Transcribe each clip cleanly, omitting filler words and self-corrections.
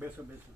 બેસો બેસો.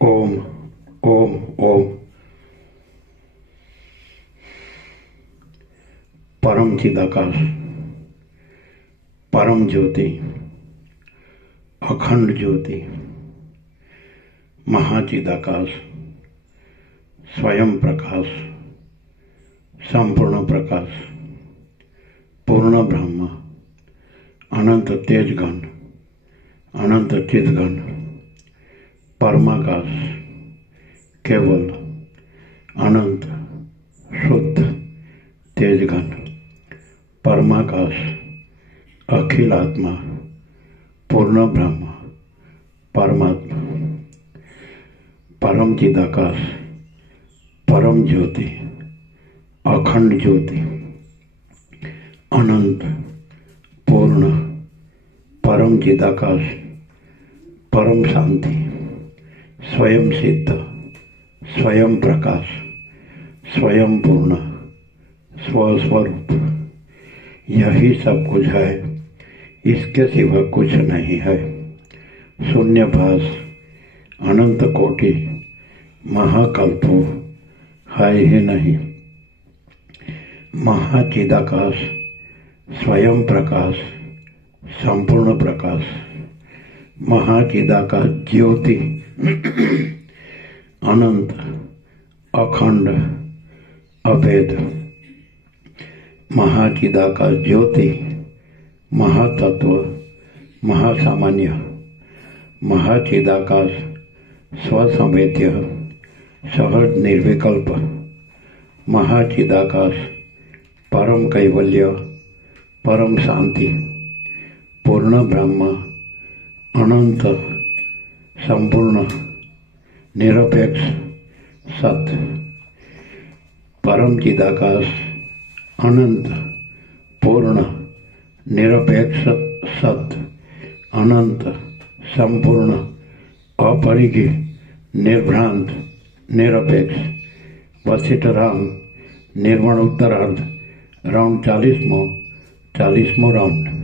ओम ओम ओम। परम चिदाकाश, परम ज्योति, अखंड ज्योति, महाचिदाकाश, स्वयं प्रकाश, संपूर्ण प्रकाश, पूर्ण ब्रह्म, अनंत तेजगण, अनंत चिदगण, परमाकाश, केवल अनंत शुद्ध तेजगण, परमाकाश, अखिल आत्मा, पूर्ण ब्रह्म, परमात्मा, परम चिदाकाश, परम ज्योति, अखंड ज्योति, अनंत पूर्ण परम चिदाकाश, परम शांति, स्वयं सिद्ध, स्वयं प्रकाश, स्वयं पूर्ण, स्वस्वरूप, यही सब कुछ है, इसके सिवा कुछ नहीं है। शून्यभास, अनंत कोटि, महाकल्पो है ही नहीं। महाचिदाकाश, स्वयं प्रकाश, संपूर्ण प्रकाश, महाचिदाकाश ज्योति, अनंत, अखंड, अभेद, महाचिदाकाश ज्योति, महातत्व, महासामान्य, महाचिदाकाश स्वसंवेद्य, सहज निर्विकल्प, महाचिदाकाश परम कैवल्य, परम शांति, पूर्ण ब्रह्म, अनंत, संपूर्ण, निरपेक्ष सत, परम चिदाकाश, अनंत, पूर्ण, निरपेक्ष सत, अनंत, संपूर्ण, अपरिघी, निर्भ्रांत, निरपेक्ष, वशिष्ठ राम, निर्वाण उत्तरार्ध, राउंड 40मो राउंड।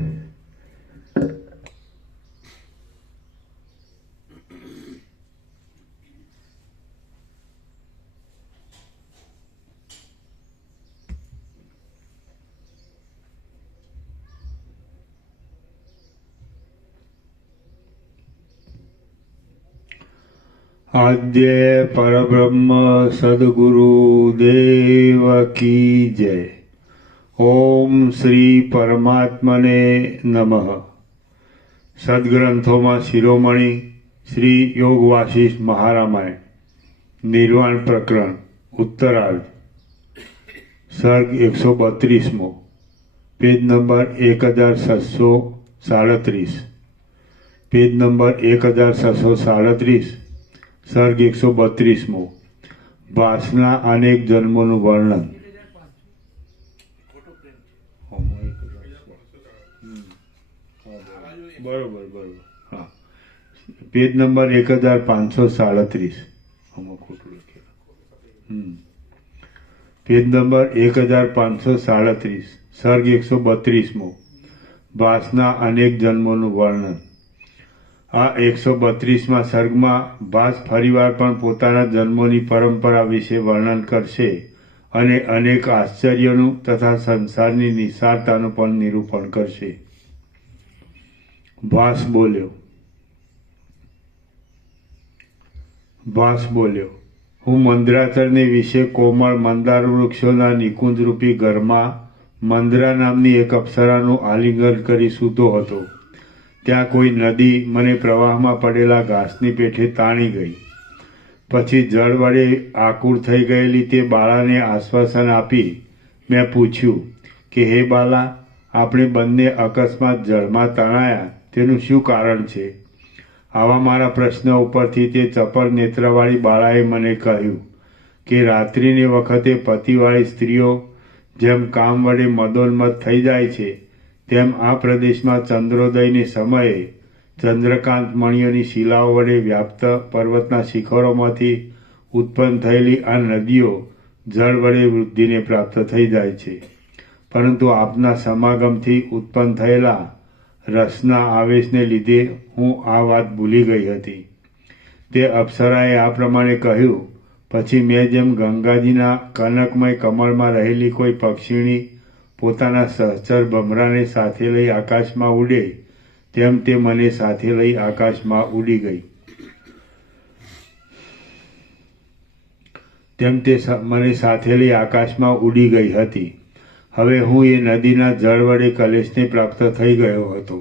आद्य परब्रह्म सद्गुरु देव की जय। ओम श्री परमात्मने नमः। सद्ग्रंथों शिरोमणि श्री योग वासिष्ठ महारामायण निर्वाण प्रकरण उत्तरार्ध सर्ग 132 पेज नंबर 1737 પેજ નંબર 1637, સર્ગ 132મો. વાસના અનેક જન્મોનું વર્ણન. બરોબર. હા, પેજ નંબર 1537. આમાં ખોટું લખેલું. Page number 1537, સર્ગ 132મો. વાસના અનેક જન્મોનું વર્ણન. આ 132મા સર્ગમાં ભાસ ફરીવાર પણ પોતાના જન્મોની પરંપરા વિશે વર્ણન કરશે અને અનેક આશ્ચર્યોનું તથા સંસારની નિસારતાનું પણ નિરૂપણ કરશે. ભાસ બોલ્યો, હું મંદરાચળની વિશે કોમળ મંદાર વૃક્ષોના નિકુંજરૂપી ઘરમાં મંદરા નામની એક અપ્સરાનું આલિંગન કરી સૂતો હતો. ત્યાં કોઈ નદી મને પ્રવાહમાં પડેલા ઘાસની પેઠે તાણી ગઈ. પછી જળ વડે આકુળ થઈ ગયેલી તે બાળાને આશ્વાસન આપી મેં પૂછ્યું કે હે બાલા, આપણે બંને અકસ્માત જળમાં તણાયા તેનું શું કારણ છે? આવા મારા પ્રશ્ન ઉપરથી તે ચપળ નેત્રવાળી બાળાએ મને કહ્યું કે રાત્રિને વખતે પતિવાળી સ્ત્રીઓ જેમ કામ વડે મદોન્મત્ત થઈ જાય છે, તેમ આ પ્રદેશમાં ચંદ્રોદયને સમયે ચંદ્રકાંત મણિઓની શિલાઓ વડે વ્યાપ્ત પર્વતના શિખરોમાંથી ઉત્પન્ન થયેલી આ નદીઓ જળ વડે વૃદ્ધિને પ્રાપ્ત થઈ જાય છે. પરંતુ આપના સમાગમથી ઉત્પન્ન થયેલા રસના આવેશને લીધે હું આ વાત ભૂલી ગઈ હતી. તે અપ્સરાએ આ પ્રમાણે કહ્યું. પછી મેં જેમ ગંગાજીના કનકમય કમળમાં રહેલી કોઈ પક્ષીણી પોતાના સહચર ભમરાને સાથે લઈ આકાશમાં ઉડે, તેમ તે મને સાથે લઈ આકાશમાં ઉડી ગઈ હતી. હવે હું એ નદીના જળ વડે કલેશને પ્રાપ્ત થઈ ગયો હતો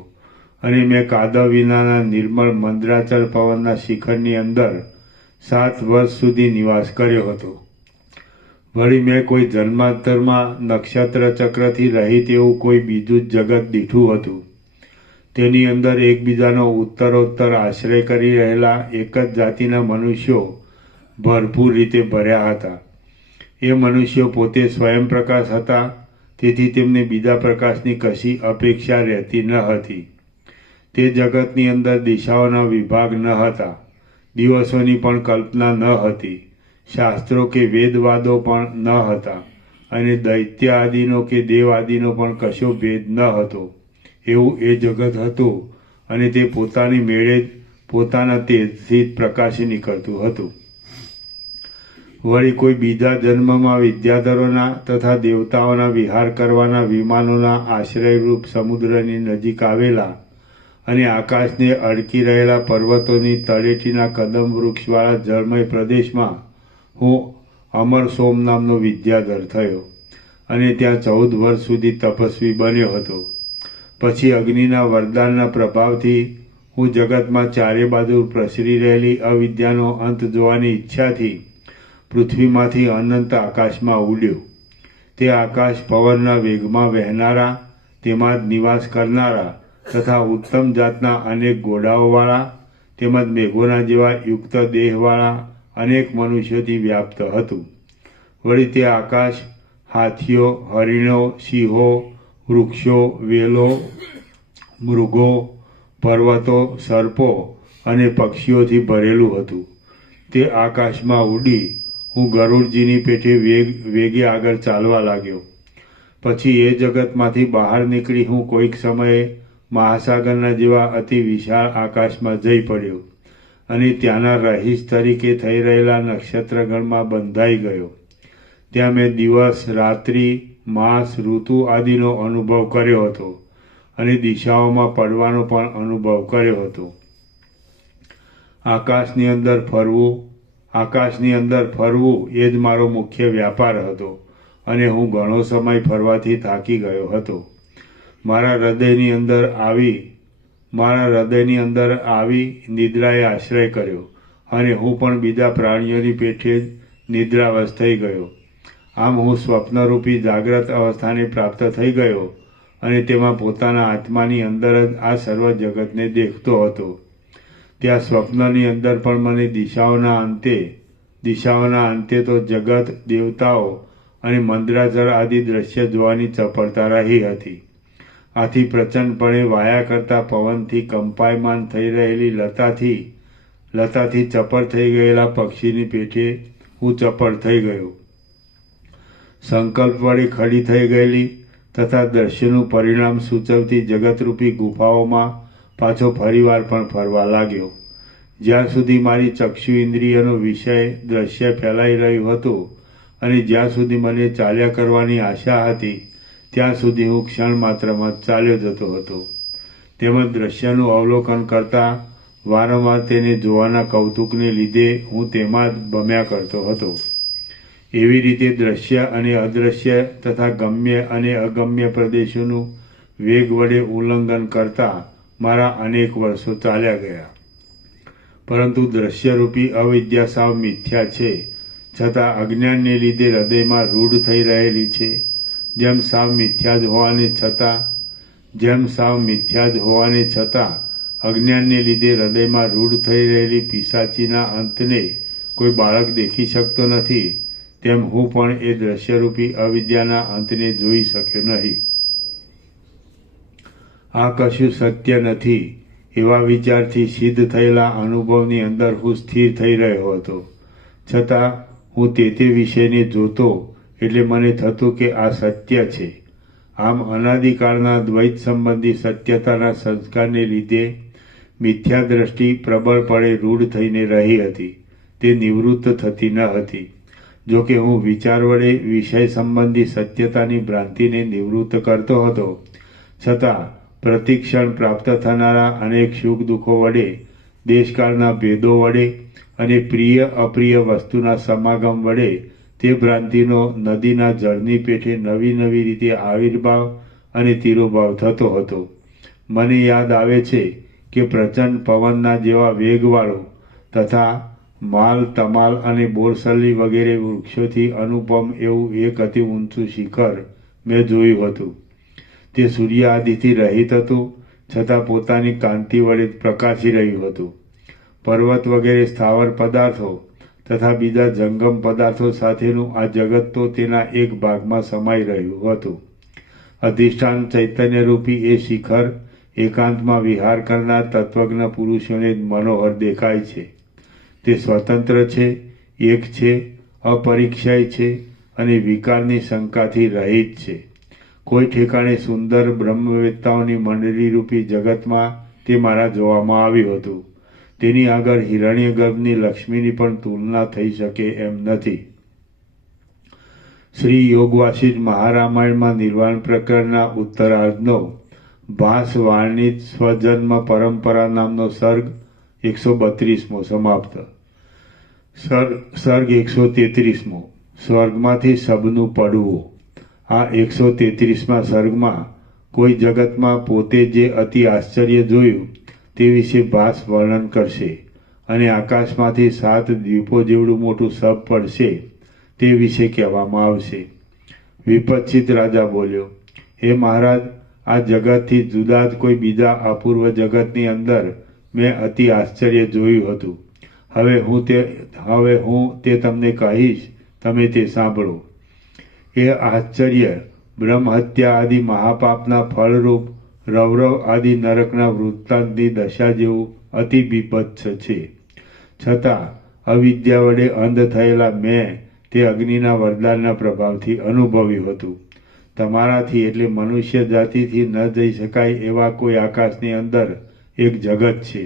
અને મેં કાદવ વિનાના નિર્મળ મંદરાચળ પવનના શિખરની અંદર 7 વર્ષ સુધી નિવાસ કર્યો હતો. વળી મેં કોઈ જન્માંતરમાં નક્ષત્ર ચક્રથી રહિત એવું કોઈ બીજું જ જગત દીઠું હતું. તેની અંદર એકબીજાનો ઉત્તરોત્તર આશ્રય કરી રહેલા એક જ જાતિના મનુષ્યો ભરપૂર રીતે ભર્યા હતા. એ મનુષ્યો પોતે સ્વયં પ્રકાશ હતા, તેથી તેમને બીજા પ્રકાશની કશી અપેક્ષા રહેતી ન હતી. તે જગતની અંદર દિશાઓના વિભાગ ન હતા, દિવસોની પણ કલ્પના ન હતી, શાસ્ત્રો કે વેદવાદો પણ ન હતા અને દૈત્ય આદિનો કે દેવ આદિનો પણ કશો ભેદ ન હતો. એવું એ જગત હતું અને તે પોતાની મેળે જ પોતાના તેજથી પ્રકાશી નીકળતું હતું. વળી કોઈ બીજા જન્મમાં વિદ્યાધરોના તથા દેવતાઓના વિહાર કરવાના વિમાનોના આશ્રયરૂપ સમુદ્રની નજીક આવેલા અને આકાશને અડકી રહેલા પર્વતોની તળેટીના કદમ વૃક્ષવાળા જળમય પ્રદેશમાં હું અમર સોમ નામનો વિદ્યાધર થયો અને ત્યાં 14 વર્ષ સુધી તપસ્વી બન્યો હતો. પછી અગ્નિના વરદાનના પ્રભાવથી હું જગતમાં ચારે બાજુ પ્રસરી રહેલી અવિદ્યાનો અંત જોવાની ઈચ્છાથી પૃથ્વીમાંથી અનંત આકાશમાં ઉડ્યો. તે આકાશ પવનના વેગમાં વહેનારા, તેમાં જ નિવાસ કરનારા તથા ઉત્તમ જાતના અનેક ઘોડાઓવાળા તેમજ મેઘોના જેવા યુક્ત દેહવાળા અનેક મનુષ્યોથી વ્યાપ્ત હતું. વળી તે આકાશ હાથીઓ, હરિણો, સિંહો, વૃક્ષો, વેલો, મૃગો, પર્વતો, સર્પો અને પક્ષીઓથી ભરેલું હતું. તે આકાશમાં ઉડી હું ગરુડજીની પેઠે વેગે આગળ ચાલવા લાગ્યો. પછી એ જગતમાંથી બહાર નીકળી હું કોઈક સમયે મહાસાગરના જેવા અતિ વિશાળ આકાશમાં જઈ પડ્યો અને ત્યાંના રહીશ તરીકે થઈ રહેલા નક્ષત્રગણમાં બંધાઈ ગયો. ત્યાં મેં દિવસ, રાત્રિ, માસ, ઋતુ આદિનો અનુભવ કર્યો હતો અને દિશાઓમાં પડવાનો પણ અનુભવ કર્યો હતો. આકાશની અંદર ફરવું એ જ મારો મુખ્ય વ્યાપાર હતો અને હું ઘણો સમય ફરવાથી થાકી ગયો હતો. મારા હૃદયની અંદર આવી નિદ્રાએ આશ્રય કર્યો અને હું પણ બીજા પ્રાણીઓની પેઠે જ નિદ્રાવશ થઈ ગયો. આમ હું સ્વપ્નરૂપી જાગ્રત અવસ્થાને પ્રાપ્ત થઈ ગયો અને તેમાં પોતાના આત્માની અંદર જ આ સર્વ જગતને દેખતો હતો. ત્યાં સ્વપ્નની અંદર પણ મને દિશાઓના અંતે તો જગત, દેવતાઓ અને મંદરાચળ આદિ દ્રશ્ય જોવાની ચપળતા રહી હતી. આથી પ્રચંડપણે વાયા કરતા પવનથી કંપાયમાન થઈ રહેલી લતાથી ચપળ થઈ ગયેલા પક્ષીની પેઠે હું ચપળ થઈ ગયો. સંકલ્પ વડે ખડી થઈ ગયેલી તથા દ્રશ્યનું પરિણામ સૂચવતી જગતરૂપી ગુફાઓમાં પાછો ફરીવાર પણ ફરવા લાગ્યો. જ્યાં સુધી મારી ચક્ષુ ઇન્દ્રિયનો વિષય દ્રશ્ય ફેલાઈ રહ્યું હતું અને જ્યાં સુધી મને ચાલ્યા કરવાની આશા હતી ત્યાં સુધી હું ક્ષણ માત્રમાં ચાલ્યો જતો હતો. તેમજ દ્રશ્યનું અવલોકન કરતા વારંવાર તેને જોવાના કૌતુકને લીધે હું તેમાં જ ભમ્યા કરતો હતો. એવી રીતે દ્રશ્ય અને અદૃશ્ય તથા ગમ્ય અને અગમ્ય પ્રદેશોનું વેગ વડે ઉલ્લંઘન કરતા મારા અનેક વર્ષો ચાલ્યા ગયા. પરંતુ દ્રશ્યરૂપી અવિદ્યા સાવ મિથ્યા છે, છતાં અજ્ઞાનને લીધે હૃદયમાં રૂઢ થઈ રહેલી છે. જેમ સાવ મિથ્યા જ હોવાને છતાં અજ્ઞાનને લીધે હૃદયમાં રૂઢ થઈ રહેલી પિશાચીના અંતને કોઈ બાળક દેખી શકતો નથી, તેમ હું પણ એ દ્રશ્યરૂપી અવિદ્યાના અંતને જોઈ શક્યો નહીં. આ કશું સત્ય નથી એવા વિચારથી સિદ્ધ થયેલા અનુભવની અંદર હું સ્થિર થઈ રહ્યો હતો. છતાં હું તે વિષયને જોતો એટલે મને થતું કે આ સત્ય છે. આમ અનાદિકાળના દ્વૈત સંબંધી સત્યતાના સંસ્કારને લીધે મિથ્યા દ્રષ્ટિ પ્રબળપણે રૂઢ થઈને રહી હતી, તે નિવૃત્ત થતી ન હતી. જોકે હું વિચાર વડે વિષય સંબંધી સત્યતાની ભ્રાંતિને નિવૃત્ત કરતો હતો, છતાં પ્રતિક્ષણ પ્રાપ્ત થનારા અનેક સુખ દુઃખો વડે, દેશકાળના ભેદો વડે અને પ્રિય અપ્રિય વસ્તુના સમાગમ વડે તે ભ્રાંતિનો નદીના જળની પેઠે નવી નવી રીતે આવિર્ભાવ અને તિરોભાવ થતો હતો. મને યાદ આવે છે કે પ્રચંડ પવનના જેવા વેગવાળો તથા માલ, તમાલ અને બોરસલી વગેરે વૃક્ષોથી અનુપમ એવું એક અતિ ઊંચું શિખર મેં જોયું હતું. તે સૂર્ય આદિથી રહિત હતું, છતાં પોતાની કાંતિ વડે પ્રકાશી રહ્યું હતું. પર્વત વગેરે સ્થાવર પદાર્થો તથા બીજા જંગમ પદાર્થો સાથેનું આ જગત તો તેના એક ભાગમાં સમાઈ રહ્યું હતું. અધિષ્ઠાન ચૈતન્યરૂપી એ શિખર એકાંતમાં વિહાર કરનાર તત્વજ્ઞ પુરુષોને જ મનોહર દેખાય છે. તે સ્વતંત્ર છે, એક છે, અપરિક્ષય છે અને વિકારની શંકાથી રહિત છે. કોઈ ઠેકાણે સુંદર બ્રહ્મવેત્તાઓની મંડળીરૂપી જગતમાં તે મારા જોવામાં આવ્યું હતું. તેની આગળ હિરણ્યગર્ભની લક્ષ્મીની પણ તુલના થઈ શકે એમ નથી. શ્રી યોગવાસિષ્ઠ મહારામાયણમાં નિર્વાણ પ્રકરણના ઉત્તરાર્ધનો ભાસ વાર્ણિત સ્વજન્મ પરંપરા નામનો સર્ગ 132મો સમાપ્ત. સર્ગ 133મો સ્વર્ગમાંથી શબનું પડવું. આ 133મા સર્ગમાં કોઈ જગતમાં પોતે જે અતિ આશ્ચર્ય જોયું તે વિશે ભાસ વર્ણન કરશે અને આકાશમાંથી 7 દ્વીપો જેવડું મોટું શબ પડશે તે વિશે કહેવામાં આવશે. વિપચ્છિત રાજા બોલ્યો, હે મહારાજ, આ જગતથી જુદા જ કોઈ બીજા અપૂર્વ જગતની અંદર મેં અતિ આશ્ચર્ય જોયું હતું. હવે હું તે તમને કહીશ, તમે તે સાંભળો. એ આશ્ચર્ય બ્રહ્મહત્યા આદિ મહાપાપના ફળરૂપ રૌરવ આદિ નરકના વૃત્તાંતની દશા જેવું અતિ બીભત્સ છે. છતાં અવિદ્યા વડે અંધ થયેલા મેં તે અગ્નિના વરદાનના પ્રભાવથી અનુભવ્યું હતું. તમારાથી એટલે મનુષ્ય જાતિથી ન જઈ શકાય એવા કોઈ આકાશની અંદર એક જગત છે.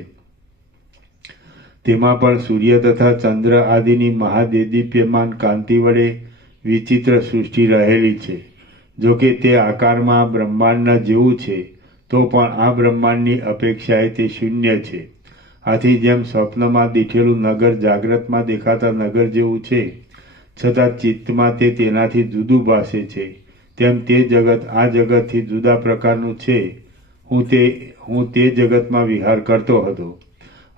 તેમાં પણ સૂર્ય તથા ચંદ્ર આદિની મહાદેદીપ્યમાન કાંતિ વડે વિચિત્ર સૃષ્ટિ રહેલી છે. જોકે તે આકારમાં બ્રહ્માંડના જેવું છે, તો પણ આ બ્રહ્માંડની અપેક્ષાએ તે શૂન્ય છે. આથી જેમ સ્વપ્નમાં દીઠેલું નગર જાગ્રતમાં દેખાતા નગર જેવું છે, છતાં ચિત્તમાં તે તેનાથી જુદું ભાસે છે, તેમ તે જગત આ જગતથી જુદા પ્રકારનું છે. હું તે જગતમાં વિહાર કરતો હતો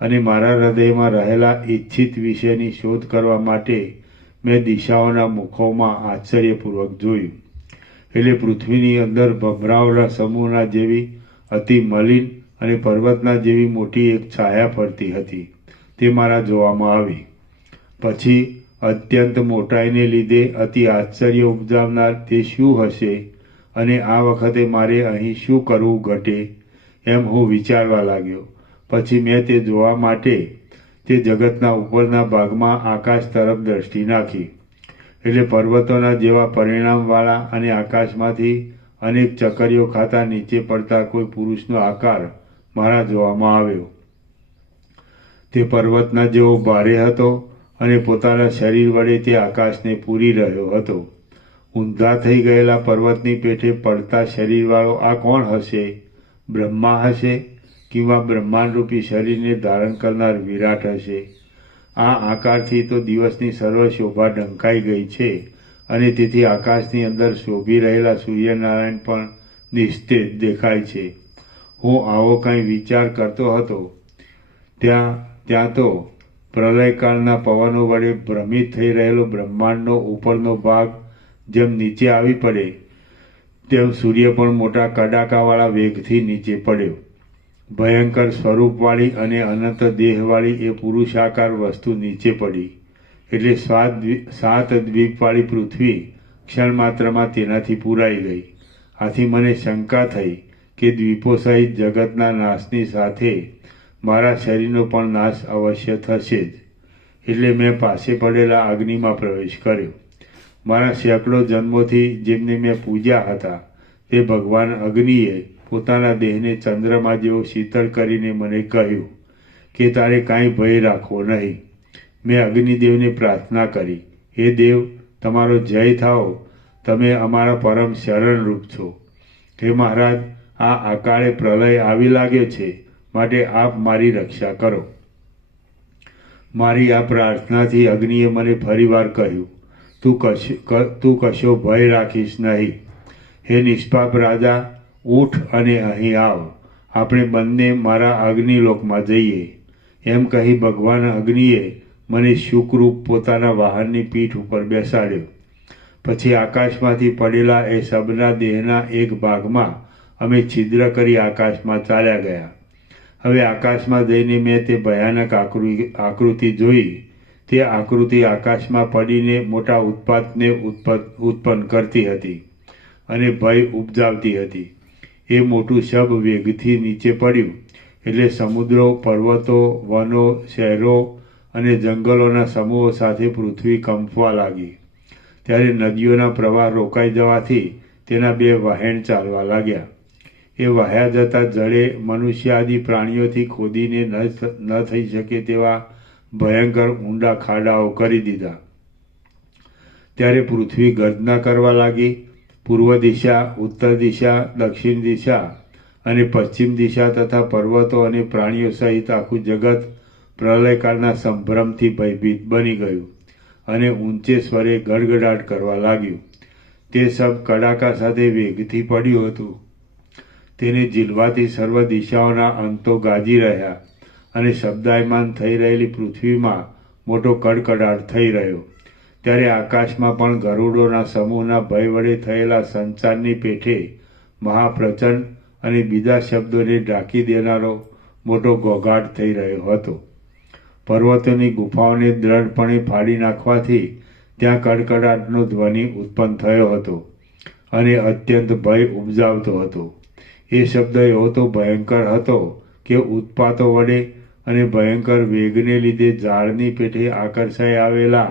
અને મારા હૃદયમાં રહેલા ઈચ્છિત વિષયની શોધ કરવા માટે મેં દિશાઓના મુખોમાં આશ્ચર્યપૂર્વક જોયું. એટલે પૃથ્વીની અંદર ભમરાઓના સમૂહના જેવી અતિ મલિન અને પર્વતના જેવી મોટી એક છાયા ફરતી હતી તે મારા જોવામાં આવી. પછી અત્યંત મોટાઈને લીધે અતિ આશ્ચર્ય ઉપજાવનાર તે શું હશે અને આ વખતે મારે અહીં શું કરવું ઘટે એમ હું વિચારવા લાગ્યો. પછી મેં તે જોવા માટે તે જગતના ઉપરના ભાગમાં આકાશ તરફ દ્રષ્ટિ નાખી. એટલે પર્વતોના જેવા પરિણામવાળા અને આકાશમાંથી અનેક ચકરીઓ ખાતા નીચે પડતા કોઈ પુરુષનો આકાર મારા જોવામાં આવ્યો. તે પર્વતના જેવો ભારે હતો અને પોતાના શરીર વડે તે આકાશને પૂરી રહ્યો હતો. ઊંધા થઈ ગયેલા પર્વતની પેઠે પડતા શરીરવાળો આ કોણ હશે? બ્રહ્મા હશે કિંવા બ્રહ્માંડરૂપી શરીરને ધારણ કરનાર વિરાટ હશે? આ આકારથી તો દિવસની સર્વ શોભા ઢંકાઈ ગઈ છે અને તેથી આકાશની અંદર શોભી રહેલા સૂર્યનારાયણ પણ નિસ્તેજ દેખાય છે. હું આવો કંઈ વિચાર કરતો હતો ત્યાં તો પ્રલયકાળના પવનો વડે ભ્રમિત થઈ રહેલો બ્રહ્માંડનો ઉપરનો ભાગ જેમ નીચે આવી પડે તેમ સૂર્ય પણ મોટા કડાકાવાળા વેગથી નીચે પડ્યો. ભયંકર સ્વરૂપવાળી અને અનંત દેહવાળી એ પુરુષાકાર વસ્તુ નીચે પડી. એટલે 7 દ્વીપવાળી પૃથ્વી ક્ષણમાત્રમાં તેનાથી પૂરાઈ ગઈ. આથી મને શંકા થઈ કે દ્વીપો સહિત જગતના નાશની સાથે મારા શરીરનો પણ નાશ અવશ્ય થશે જ. એટલે મેં પાસે પડેલા અગ્નિમાં પ્રવેશ કર્યો. મારા સેંકડો જન્મોથી જેમને મેં પૂજ્યા હતા તે ભગવાન અગ્નિએ પોતાના દેહને ચંદ્રમા જેવો શીતળ કરીને મને કહ્યું કે તારે કાંઈ ભય રાખવો નહીં. મેં અગ્નિદેવને પ્રાર્થના કરી, હે દેવ, તમારો જય થાઓ, તમે અમારા પરમ શરણરૂપ છો. હે મહારાજ, આ અકાળે પ્રલય આવી લાગ્યો છે, માટે આપ મારી રક્ષા કરો. મારી આ પ્રાર્થનાથી અગ્નિએ મને ફરીવાર કહ્યું, તું કશો ભય રાખીશ નહીં. હે નિષ્પાપ રાજા, ઉઠ અને અહીં આવ, આપણે બંને મારા અગ્નિલોકમાં જઈએ. એમ કહી ભગવાન અગ્નિએ મને શુકરૂપ પોતાના વાહનની પીઠ ઉપર બેસાડ્યો. પછી આકાશમાંથી પડેલા એ સબના દેહના એક ભાગમાં અમે છિદ્ર કરી આકાશમાં ચાલ્યા ગયા. હવે આકાશમાં જઈને મેં તે ભયાનક આકૃતિ જોઈ. તે આકૃતિ આકાશમાં પડીને મોટા ઉત્પાતને ઉત્પન્ન કરતી હતી અને ભય ઉપજાવતી હતી. એ મોટું શબ વેગથી નીચે પડ્યું એટલે સમુદ્રો, પર્વતો, વનો, શહેરો અને જંગલોના સમૂહો સાથે પૃથ્વી કંપવા લાગી. ત્યારે નદીઓના પ્રવાહ રોકાઈ જવાથી તેના 2 વહેણ ચાલવા લાગ્યા. એ વહ્યા જતા જળે મનુષ્ય આદિ પ્રાણીઓથી ખોદીને ન થઈ શકે તેવા ભયંકર ઊંડા ખાડાઓ કરી દીધા. ત્યારે પૃથ્વી ગર્જના કરવા લાગી. પૂર્વ દિશા, ઉત્તર દિશા, દક્ષિણ દિશા અને પશ્ચિમ દિશા તથા પર્વતો અને પ્રાણીઓ સહિત આખું જગત પ્રલયકાળના સંભ્રમથી ભયભીત બની ગયું અને ઊંચે સ્વરે ગડગડાટ કરવા લાગ્યું. તે સબ કડાકા સાથે વેગથી પડ્યું હતું. તેને ઝીલવાથી સર્વ દિશાઓના અંતો ગાજી રહ્યા અને શબ્દાયમાન થઈ રહેલી પૃથ્વીમાં મોટો કડકડાટ થઈ રહ્યો. ત્યારે આકાશમાં પણ ગરુડોના સમૂહના ભય વડે થયેલા સંચારની પેઠે મહાપ્રચંડ અને બીજા શબ્દોને ઢાંકી દેનારો મોટો ઘોઘાટ થઈ રહ્યો હતો. પર્વતોની ગુફાઓને દ્રઢપણે ફાડી નાખવાથી ત્યાં કડકડાટનો ધ્વનિ ઉત્પન્ન થયો હતો અને અત્યંત ભય ઉપજાવતો હતો. એ શબ્દ એવો તો ભયંકર હતો કે ઉત્પાતો વડે અને ભયંકર વેગને લીધે ઝાડની પેઠે આકર્ષાઈ આવેલા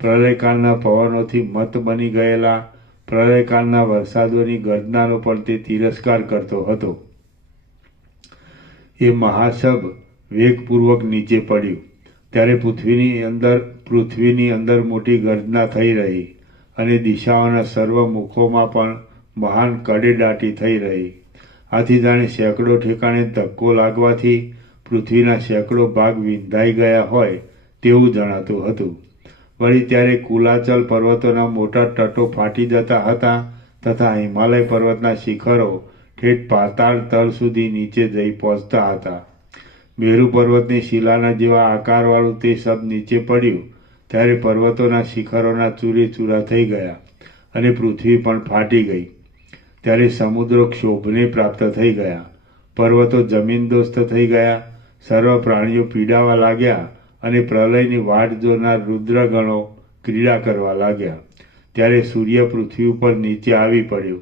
પ્રલયકાળના પવનોથી મત બની ગયેલા પ્રલયકાળના વરસાદોની ગર્જનાનો પણ તે તિરસ્કાર કરતો હતો. એ મહાશબ વેગપૂર્વક નીચે પડ્યું. ત્યારે પૃથ્વીની અંદર મોટી ગર્જના થઈ રહી અને દિશાઓના સર્વ મુખોમાં પણ મહાન કડેડાટી થઈ રહી. આથી જાણે સેંકડો ઠેકાણે ધક્કો લાગવાથી પૃથ્વીના સેંકડો ભાગ વિંધાઈ ગયા હોય તેવું જણાતું હતું. વળી ત્યારે કુલાચલ પર્વતોના મોટા તટો ફાટી જતા હતા તથા હિમાલય પર્વતના શિખરો ઠેઠ પાતાળ તળ સુધી નીચે જઈ પહોંચતા હતા. મેરુ પર્વતની શિલાના જેવા આકારવાળું તે સબ નીચે પડ્યું ત્યારે પર્વતોના શિખરોના ચૂરેચૂરા થઈ ગયા અને પૃથ્વી પણ ફાટી ગઈ. ત્યારે સમુદ્રો ક્ષોભને પ્રાપ્ત થઈ ગયા. પર્વતો જમીનદોસ્ત થઈ ગયા, સર્વ પ્રાણીઓ પીડાવા લાગ્યા અને પ્રલયની વાટ જોનાર રુદ્રગણો ક્રીડા કરવા લાગ્યા. ત્યારે સૂર્ય પૃથ્વી ઉપર નીચે આવી પડ્યો,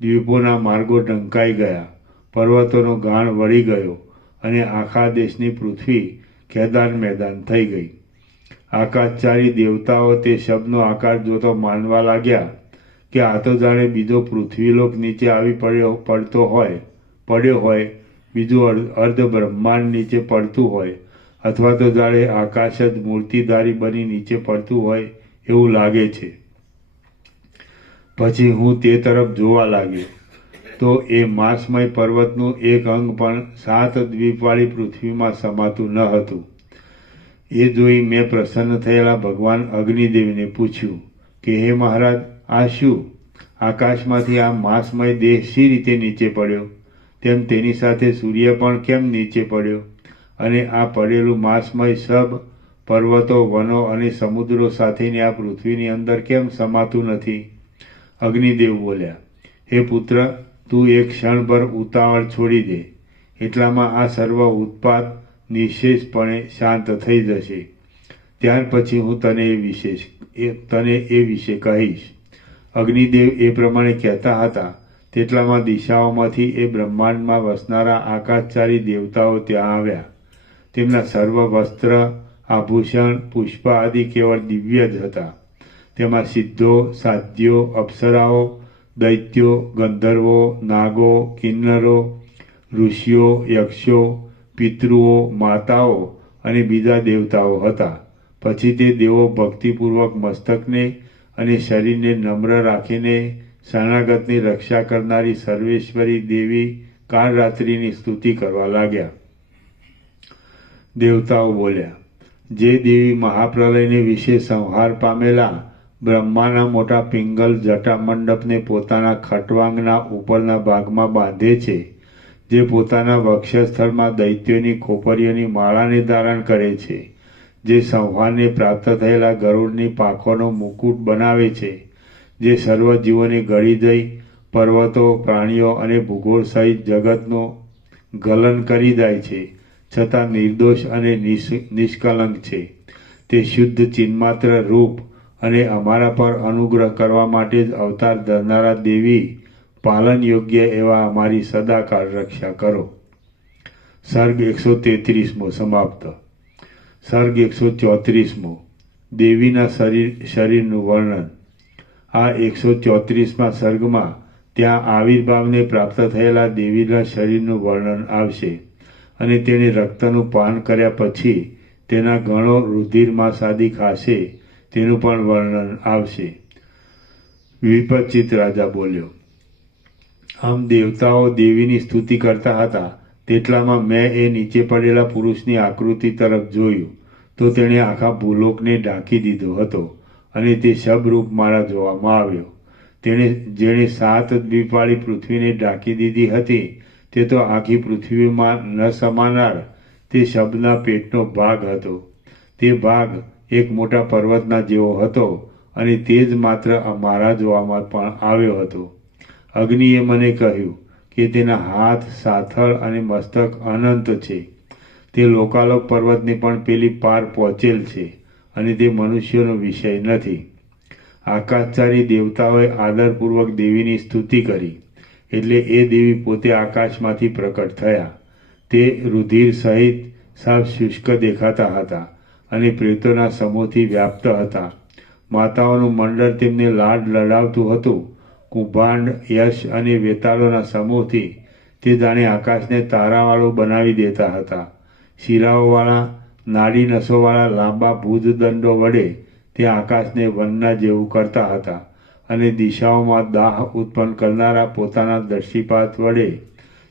દ્વીપોના માર્ગો ઢંકાઈ ગયા, પર્વતોનો ગાણ વળી ગયો અને આખા દેશની પૃથ્વી ખેદાન મેદાન થઈ ગઈ. આકાશચારી દેવતાઓ તે શબ્દનો આકાર જોતો માનવા લાગ્યા કે આ તો જાણે બીજો પૃથ્વીલોક નીચે આવી પડ્યો હોય, બીજું અર્ધ બ્રહ્માંડ નીચે પડતું હોય, અથવા તો જાણે આકાશ જ મૂર્તિધારી બની નીચે પડતું હોય એવું લાગે છે. પછી હું તે તરફ જોવા લાગ્યો તો એ માંસમય પર્વતનું એક અંગ પણ 7 દ્વીપવાળી પૃથ્વીમાં સમાતું ન હતું. એ જોઈ મેં પ્રસન્ન થયેલા ભગવાન અગ્નિદેવને પૂછ્યું કે હે મહારાજ, આ શું? આકાશમાંથી આ માંસમય દેહ શી રીતે નીચે પડ્યો? તેમ તેની સાથે સૂર્ય પણ કેમ નીચે પડ્યો? અને આ પડેલું માંસમય સબ પર્વતો, વનો અને સમુદ્રો સાથેની આ પૃથ્વીની અંદર કેમ સમાતું નથી? અગ્નિદેવ બોલ્યા, હે પુત્ર, તું એક ક્ષણભર ઉતાવળ છોડી દે, એટલામાં આ સર્વ ઉત્પાત નિશેષપણે શાંત થઈ જશે. ત્યાર પછી હું તને એ વિશે કહીશ. અગ્નિદેવ એ પ્રમાણે કહેતા હતા તેટલામાં દિશાઓમાંથી એ બ્રહ્માંડમાં વસનારા આકાશચારી દેવતાઓ ત્યાં આવ્યા. તેમના સર્વ વસ્ત્ર, આભૂષણ, પુષ્પ આદિ કેવળ દિવ્ય જ હતા. તેમાં સિદ્ધો, સાધ્યો, અપ્સરાઓ, દૈત્યો, ગંધર્વો, નાગો, કિન્નરો, ઋષિઓ, યક્ષો, પિતૃઓ, માતાઓ અને બીજા દેવતાઓ હતા. પછી તે દેવો ભક્તિપૂર્વક મસ્તકને અને શરીરને નમ્ર રાખીને શરણાગતની રક્ષા કરનારી સર્વેશ્વરી દેવી કાળરાત્રિની સ્તુતિ કરવા લાગ્યા. દેવતાઓ બોલ્યા, જે દેવી મહાપ્રલયને વિશે સંહાર પામેલા બ્રહ્માના મોટા પિંગલ જટા મંડપને પોતાના ખટવાંગના ઉપરના ભાગમાં બાંધે છે, જે પોતાના વક્ષસ્થળમાં દૈત્યોની ખોપરીઓની માળાને ધારણ કરે છે, જે સંહારને પ્રાપ્ત થયેલા ગરુડની પાંખોનો મુકુટ બનાવે છે, જે સર્વ જીવોને ગળી જઈ પર્વતો, પ્રાણીઓ અને ભૂગોળ સહિત જગતનું ગલન કરી જાય છે, છતાં નિર્દોષ અને નિષ્કલંક છે. તે શુદ્ધ ચિન્માત્ર રૂપ અને અમારા પર અનુગ્રહ કરવા માટે જ અવતાર ધરનારા દેવી, પાલન યોગ્ય એવા અમારી સદાકાળ રક્ષા કરો. સર્ગ 133મો સમાપ્ત. સર્ગ 134મો. દેવીના શરીરનું વર્ણન. આ 134મા સર્ગમાં ત્યાં આવિર્ભાવને પ્રાપ્ત થયેલા દેવીના શરીરનું વર્ણન આવશે અને તેણે રક્તનું પાન કર્યા પછી તેના ગણો રુધિરમાસાદિ ખાશે તેનું પણ વર્ણન આવશે. વિપચિત રાજા બોલ્યો, આમ દેવતાઓ દેવીની સ્તુતિ કરતા હતા તેટલામાં મેં એ નીચે પડેલા પુરુષની આકૃતિ તરફ જોયું તો તેણે આખા ભૂલોકને ઢાંકી દીધો હતો અને તે શબરૂપ મારા જોવામાં આવ્યો. જેણે 7 દ્વીપવાળી પૃથ્વીને ઢાંકી દીધી હતી તે તો આખી પૃથ્વીમાં ન સમાનાર તે શબના પેટનો ભાગ હતો. તે ભાગ એક મોટા પર્વતના જેવો હતો અને તે જ માત્ર મારા જોવામાં પણ આવ્યો હતો. અગ્નિએ મને કહ્યું કે તેના હાથ, સાથળ અને મસ્તક અનંત છે. તે લોકાલોક પર્વતને પણ પેલી પાર પહોંચેલ છે અને તે મનુષ્યોનો વિષય નથી. આકાશચારી દેવતાઓએ આદરપૂર્વક દેવીની સ્તુતિ કરી એટલે એ દેવી પોતે આકાશમાંથી પ્રકટ થયા. તે રુધિર સહિત સાવ શુષ્ક દેખાતા હતા અને પ્રેતોના સમૂહથી વ્યાપ્ત હતા. માતાઓનું મંડળ તેમને લાડ લડાવતું હતું. કુંભાંડ, યશ અને વેતાળોના સમૂહથી તે જાણે આકાશને તારાવાળું બનાવી દેતા હતા. શિરાઓવાળા, નાડી નસોવાળા લાંબા ભુજદંડો વડે તે આકાશને વનના જેવું કરતા હતા અને દિશાઓમાં દાહ ઉત્પન્ન કરનારા પોતાના દર્શિપાત વડે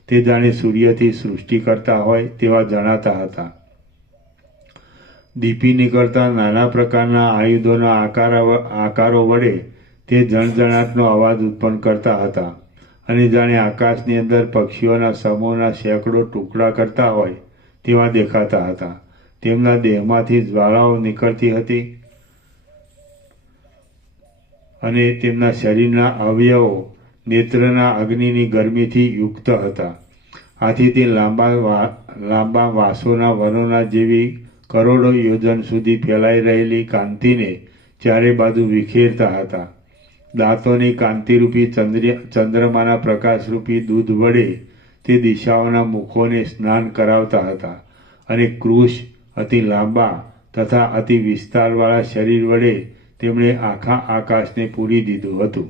તે જાણે સૂર્યથી સૃષ્ટિ કરતા હોય તેવા જણાતા હતા. દીપી નીકળતા નાના પ્રકારના આયુધોના આકારો વડે તે જણજણાટનો અવાજ ઉત્પન્ન કરતા હતા અને જાણે આકાશની અંદર પક્ષીઓના સમૂહના સેંકડો ટુકડા કરતા હોય તેવા દેખાતા હતા. તેમના દેહમાંથી જ્વાળાઓ નીકળતી હતી અને તેમના શરીરના અવયવો નેત્રના અગ્નિની ગરમીથી યુક્ત હતા આથી તે લાંબા વાંસોના વનોના જેવી કરોડો યોજન સુધી ફેલાઈ રહેલી કાંતિને ચારે બાજુ વિખેરતા હતા. દાંતોની કાંતિરૂપી ચંદ્રમાના પ્રકાશરૂપી દૂધ વડે તે દિશાઓના મુખોને સ્નાન કરાવતા હતા અને કૃશ અતિ લાંબા તથા અતિ વિસ્તારવાળા શરીર વડે તેમણે આખા આકાશને પૂરી દીધું હતું.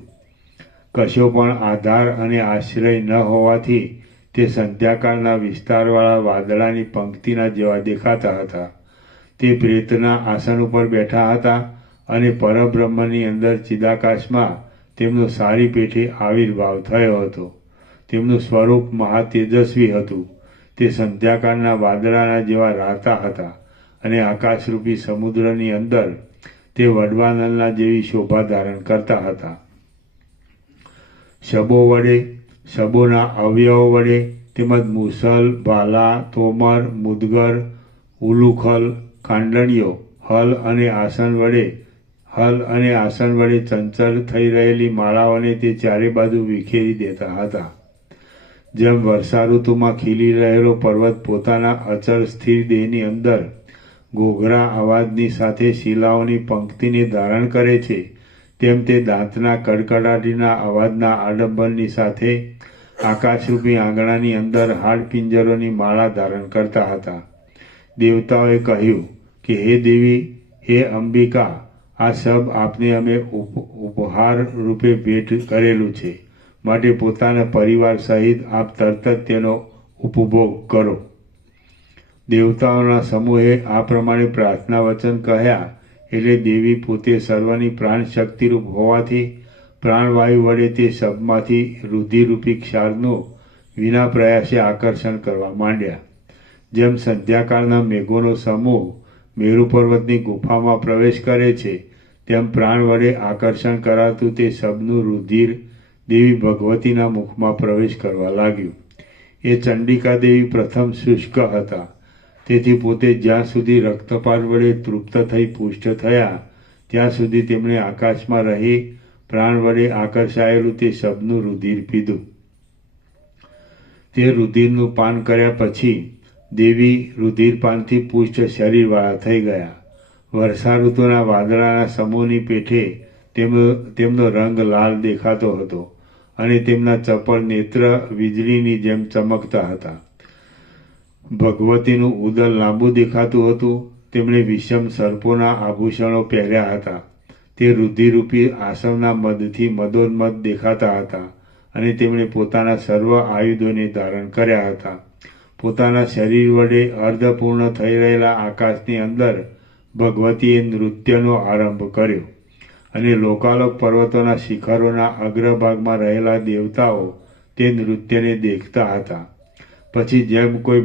કશો પણ આધાર અને આશ્રય ન હોવાથી તે સંધ્યાકાળના વિસ્તારવાળા વાદળાની પંક્તિના જેવા દેખાતા હતા. તે પ્રેતના આસન ઉપર બેઠા હતા અને પરબ્રહ્મની અંદર ચિદાકાશમાં તેમનો સારી પેઠે આવિર્ભાવ થયો હતો. તેમનું સ્વરૂપ મહાતેજસ્વી હતું. તે સંધ્યાકાળના વાદળાના જેવા રાતા હતા અને આકાશરૂપી સમુદ્રની અંદર તે વડવાનલના જેવી શોભા ધારણ કરતા હતા. શબોના અવયવો વડે તેમજ મુસલ, ભાલા, તોમર, મુદગર, ઉલુખલ, કાંડણીઓ, હલ અને આસન વડે ચંચળ થઈ રહેલી માળાઓને તે ચારે બાજુ વિખેરી દેતા હતા. જેમ વર્ષા ઋતુમાં ખીલી રહેલો પર્વત પોતાના અચળ સ્થિર દેહની અંદર ઘોઘરા અવાજની સાથે શિલાઓની પંક્તિને ધારણ કરે છે, તેમ તે દાંતના કડકડાટીના અવાજના આડંબરની સાથે આકાશરૂપી આંગણાની અંદર હાડપિંજરોની માળા ધારણ કરતા હતા. દેવતાઓએ કહ્યું કે હે દેવી, હે અંબિકા, આ સબ આપને અમે ઉપહાર રૂપે ભેટ કરેલું છે, માટે પોતાના પરિવાર સહિત આપ તરત જ તેનો ઉપભોગ કરો. દેવતાઓના સમૂહે આ પ્રમાણે પ્રાર્થના વચન કહ્યા એટલે દેવી પોતે સર્વની પ્રાણ શક્તિરૂપ હોવાથી પ્રાણવાયુ વડે તે શબમાંથી રુધિરરૂપી ક્ષારનું વિના પ્રયાસે આકર્ષણ કરવા માંડ્યા. જેમ સંધ્યાકાળના મેઘોનો સમૂહ મેરુ પર્વતની ગુફામાં પ્રવેશ કરે છે, તેમ પ્રાણ વડે આકર્ષણ કરાતું તે શબનું રુધિર દેવી ભગવતીના મુખમાં પ્રવેશ કરવા લાગ્યું. એ ચંડિકા દેવી પ્રથમ શુષ્ક હતા, તેથી પોતે જ્યાં સુધી રક્તપાત વડે તૃપ્ત થઈ પુષ્ટ થયા ત્યાં સુધી તેમણે આકાશમાં રહી પ્રાણ વડે આકર્ષાયેલું તે શબનું રુધિર પીધું. તે રુધિરનું પાન કર્યા પછી દેવી રુધિરપાનથી પુષ્ટ શરીરવાળા થઈ ગયા. વર્ષા ઋતુના વાદળાના સમૂહની પેઠે તેમનો રંગ લાલ દેખાતો હતો અને તેમના ચપળ નેત્ર વીજળીની જેમ ચમકતા હતા. ભગવતીનું ઉદર લાંબુ દેખાતું હતું. તેમણે વિષમ સર્પોના આભૂષણો પહેર્યા હતા. તે રુધિરરૂપી આસવના મદથી મદોન્મદ દેખાતા હતા અને તેમણે પોતાના સર્વ આયુધોને ધારણ કર્યા હતા. પોતાના શરીર વડે અર્ધપૂર્ણ થઈ રહેલા આકાશની અંદર ભગવતીએ નૃત્યનો આરંભ કર્યો અને લોકાલોક પર્વતોના શિખરોના અગ્રભાગમાં રહેલા દેવતાઓ તે નૃત્યને દેખતા હતા. પછી જેમ કોઈ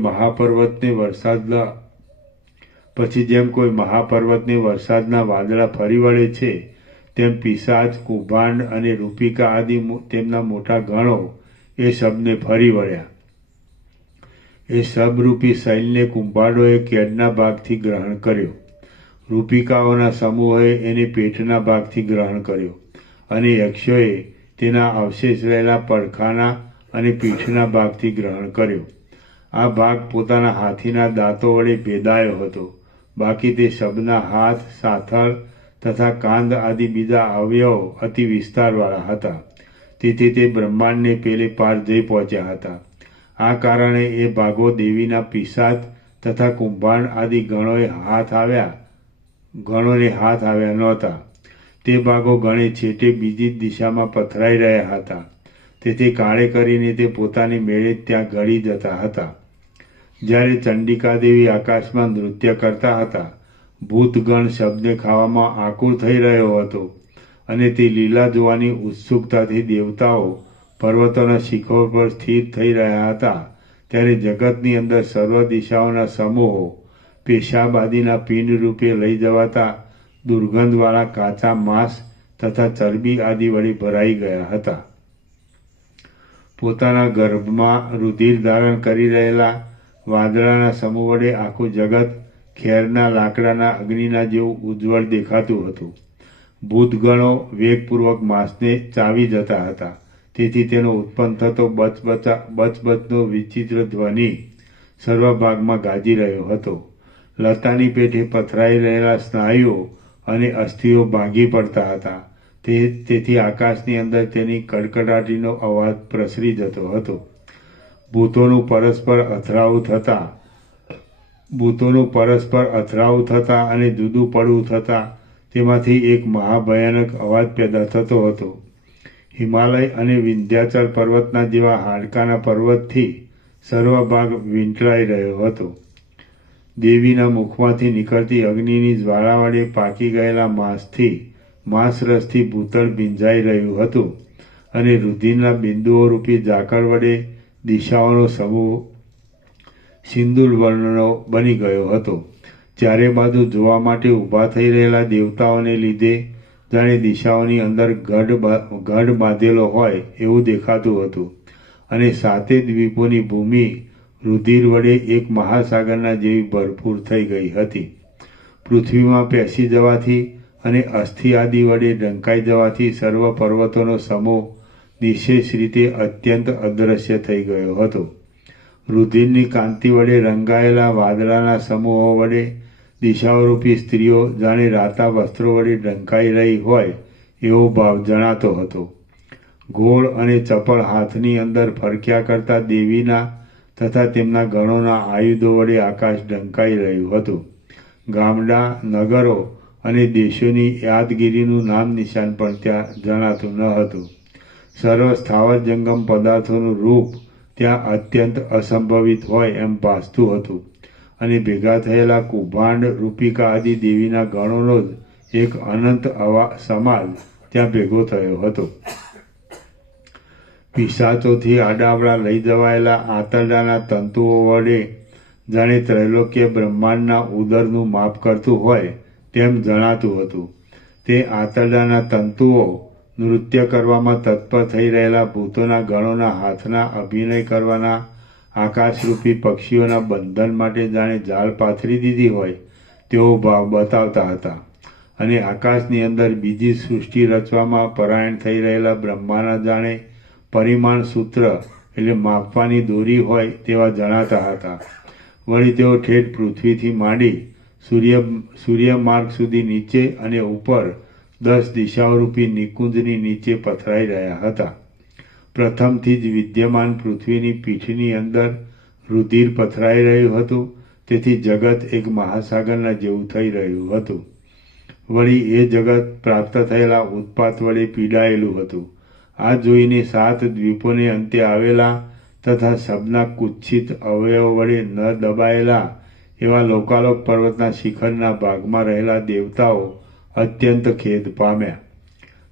મહાપર્વતને વરસાદના વાદળા ફરી વળે છે, તેમ પિશાચ, કુંભાંડ અને રૂપિકા આદિ તેમના મોટા ગણો એ શબને ફરી વળ્યા. એ શબરૂપી શૈલને કુંભાંડોએ કેડના ભાગથી ગ્રહણ કર્યો. રૂપિકાઓના સમૂહોએ એને પેટના ભાગથી ગ્રહણ કર્યો અને યક્ષોએ તેના અવશેષ રહેલા પડખાના અને પીઠના ભાગથી ગ્રહણ કર્યો. આ ભાગ પોતાના હાથીના દાંતો વડે ભેદાયો હતો. બાકી તે શબના હાથ, સાથળ તથા કાંદ આદિ બીજા અવયવો અતિ વિસ્તારવાળા હતા. તેથી તે બ્રહ્માંડને પેલે પાર જઈ પહોંચ્યા હતા. આ કારણે એ ભાગો દેવીના પિશાચ તથા કુંભાંડ આદિ ગણોને હાથ આવ્યા નહોતા. તે ભાગો ગણે છેટે બીજી જ દિશામાં પથરાઈ રહ્યા હતા. તેથી કાળે કરીને તે પોતાની મેળે ત્યાં ગળી જતા હતા. જ્યારે ચંડિકા દેવી આકાશમાં નૃત્ય કરતા હતા, ભૂતગણ શબ્દને ખાવામાં આકુર થઈ રહ્યો હતો અને તે લીલા જોવાની ઉત્સુકતાથી દેવતાઓ પર્વતોના શિખરો પર સ્થિર થઈ રહ્યા હતા. ત્યારે જગતની અંદર સર્વ દિશાઓના સમૂહો પેશાબ આદિના પિંડ રૂપે લઈ જવાતા દુર્ગંધવાળા કાચા માંસ તથા ચરબી આદિ વડે ભરાઈ ગયા હતા. પોતાના ગર્ભમાં રુધિર ધારણ કરી રહેલા વાદળાના સમૂહ વડે આખું જગત ખેરના લાકડાના અગ્નિના જેવું ઉજ્જવળ દેખાતું હતું. ભૂતગણો વેગપૂર્વક માંસને ચાવી જતા હતા. તેથી તેનો ઉત્પન્ન થતો બચબચનો વિચિત્ર ધ્વનિ સર્વ ભાગમાં ગાજી રહ્યો હતો. લતાની પેઠે પથરાઈ રહેલા સ્નાયુઓ અને અસ્થિઓ ભાંગી પડતા હતા. તેથી આકાશની અંદર તેની કડકડાટીનો અવાજ પ્રસરી જતો હતો. ભૂતોનું પરસ્પર અથડાવું થતાં અને જુદું પડવું થતાં તેમાંથી એક મહાભયાનક અવાજ પેદા થતો હતો. હિમાલય અને વિંધ્યાચલ પર્વતના જેવા હાડકાના પર્વતથી સર્વ ભાગ વીંટળાઈ રહ્યો હતો. દેવીના મુખમાંથી નીકળતી અગ્નિની જ્વાળા વડે પાકી ગયેલા માંસરસથી ભૂતળ ભીંજાઈ રહ્યું હતું અને રુધિરના બિંદુઓ રૂપી ઝાકળ વડે દિશાઓનો સમૂહ સિંદૂર વર્ણનો બની ગયો હતો. ચારે બાજુ જોવા માટે ઊભા થઈ રહેલા દેવતાઓને લીધે જાણે દિશાઓની અંદર ગઢ બાંધેલો હોય એવું દેખાતું હતું અને સાતે દ્વીપોની ભૂમિ રુધિર વડે એક મહાસાગરના જેવી ભરપૂર થઈ ગઈ હતી. પૃથ્વીમાં પેસી જવાથી અને અસ્થિ આદિ વડે ઢંકાઈ જવાથી સર્વ પર્વતોનો સમૂહ નિશેષ રીતે અત્યંત અદૃશ્ય થઈ ગયો હતો. રુધિરની કાંતિ વડે રંગાયેલા વાદળાના સમૂહો વડે દિશાઓરૂપી સ્ત્રીઓ જાણે રાતા વસ્ત્રો વડે ઢંકાઈ રહી હોય એવો ભાવ જણાતો હતો. ગોળ અને ચપળ હાથની અંદર ફરક્યા કરતા દેવીના તથા તેમના ગણોના આયુધો વડે આકાશ ઢંકાઈ રહ્યું હતું. ગામડા, નગરો અને દેશોની યાદગીરીનું નામ નિશાન પણ ત્યાં જણાતું ન હતું. સર્વ સ્થાવર જંગમ પદાર્થોનું રૂપ ત્યાં અત્યંત અસંભવિત હોય એમ ભાસતું હતું અને ભેગા થયેલા કુભાંડ, રૂપિકા આદિ દેવીના ગણોનો જ એક અનંત સમાજ ત્યાં ભેગો થયો હતો. પિશાચોથી આડાવડા લઈ જવાયેલા આંતરડાના તંતુઓ વડે જાણે ત્રૈલોક્ય બ્રહ્માંડના ઉદરનું માપ કરતું હોય તેમ જણાતું હતું. તે આંતરડાના તંતુઓ નૃત્ય કરવામાં તત્પર થઈ રહેલા ભૂતોના ગણોના હાથના અભિનય કરવાના આકાશરૂપી પક્ષીઓના બંધન માટે જાણે જાળ પાથરી દીધી હોય તેવો ભાવ બતાવતા હતા અને આકાશની અંદર બીજી સૃષ્ટિ રચવામાં પરાયણ થઈ રહેલા બ્રહ્માના જાણે પરિમાણ સૂત્ર એટલે માપવાની દોરી હોય તેવા જણાતા હતા. વળી તેઓ ઠેઠ પૃથ્વીથી માંડી સૂર્યમાર્ગ સુધી નીચે અને ઉપર 10 દિશાઓરૂપી નિકુંજની નીચે પથરાઈ રહ્યા હતા. પ્રથમથી જ વિદ્યમાન પૃથ્વીની પીઠની અંદર રુધિર પથરાઈ રહ્યું હતું. તેથી જગત એક મહાસાગરના જેવું થઈ રહ્યું હતું. વળી એ જગત પ્રાપ્ત થયેલા ઉત્પાત વડે પીડાયેલું હતું. આ જોઈને 7 દ્વીપોને અંતે આવેલા તથા સબના કુત્સિત અવયવો વડે ન દબાયેલા એવા લોકાલોક પર્વતના શિખરના ભાગમાં રહેલા દેવતાઓ અત્યંત ખેદ પામ્યા.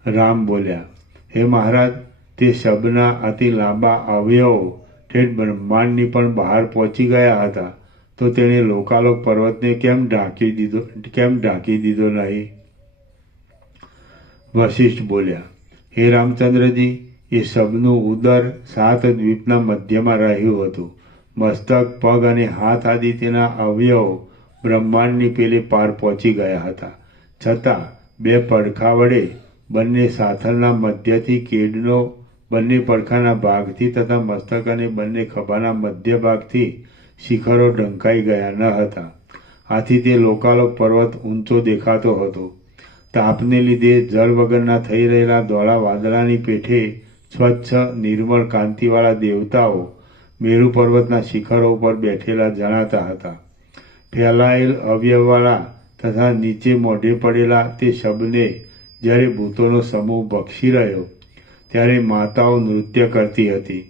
રામ બોલ્યા, હે મહારાજ, તે શબના અતિ લાંબા અવયવો ઠેઠ બ્રહ્માંડની પણ બહાર પહોંચી ગયા હતા તો તેણે લોકાલોક પર્વતને કેમ ઢાંકી દીધો નહીં? વશિષ્ઠ બોલ્યા, હે રામચંદ્રજી, એ શબનું ઉદર 7 દ્વીપના મધ્યમાં રહ્યું હતું. મસ્તક, પગ અને હાથ આદિ તેના અવયવો બ્રહ્માંડની પેલે પાર પહોંચી ગયા હતા. છતાં 2 પડખા વડે બંને સાથળના મધ્યથી કેડનો બંને પડખાના ભાગથી તથા મસ્તક અને બંને ખભાના મધ્ય ભાગથી શિખરો ઢંકાઈ ગયા ન હતા. આથી તે લોકાલોક પર્વત ઊંચો દેખાતો હતો. તાપને લીધે જળ વગરના થઈ રહેલા ધોળા વાદળાની પેઠે સ્વચ્છ નિર્મળ કાંતિવાળા દેવતાઓ મેરુ પર્વતના શિખરો ઉપર બેઠેલા જણાતા હતા. ફેલાયેલ અવયવવાળા તથા નીચે મોઢે પડેલા તે શબને જ્યારે ભૂતોનો સમૂહ ભક્ષી રહ્યો ત્યારે માતાઓ નૃત્ય કરતી હતી.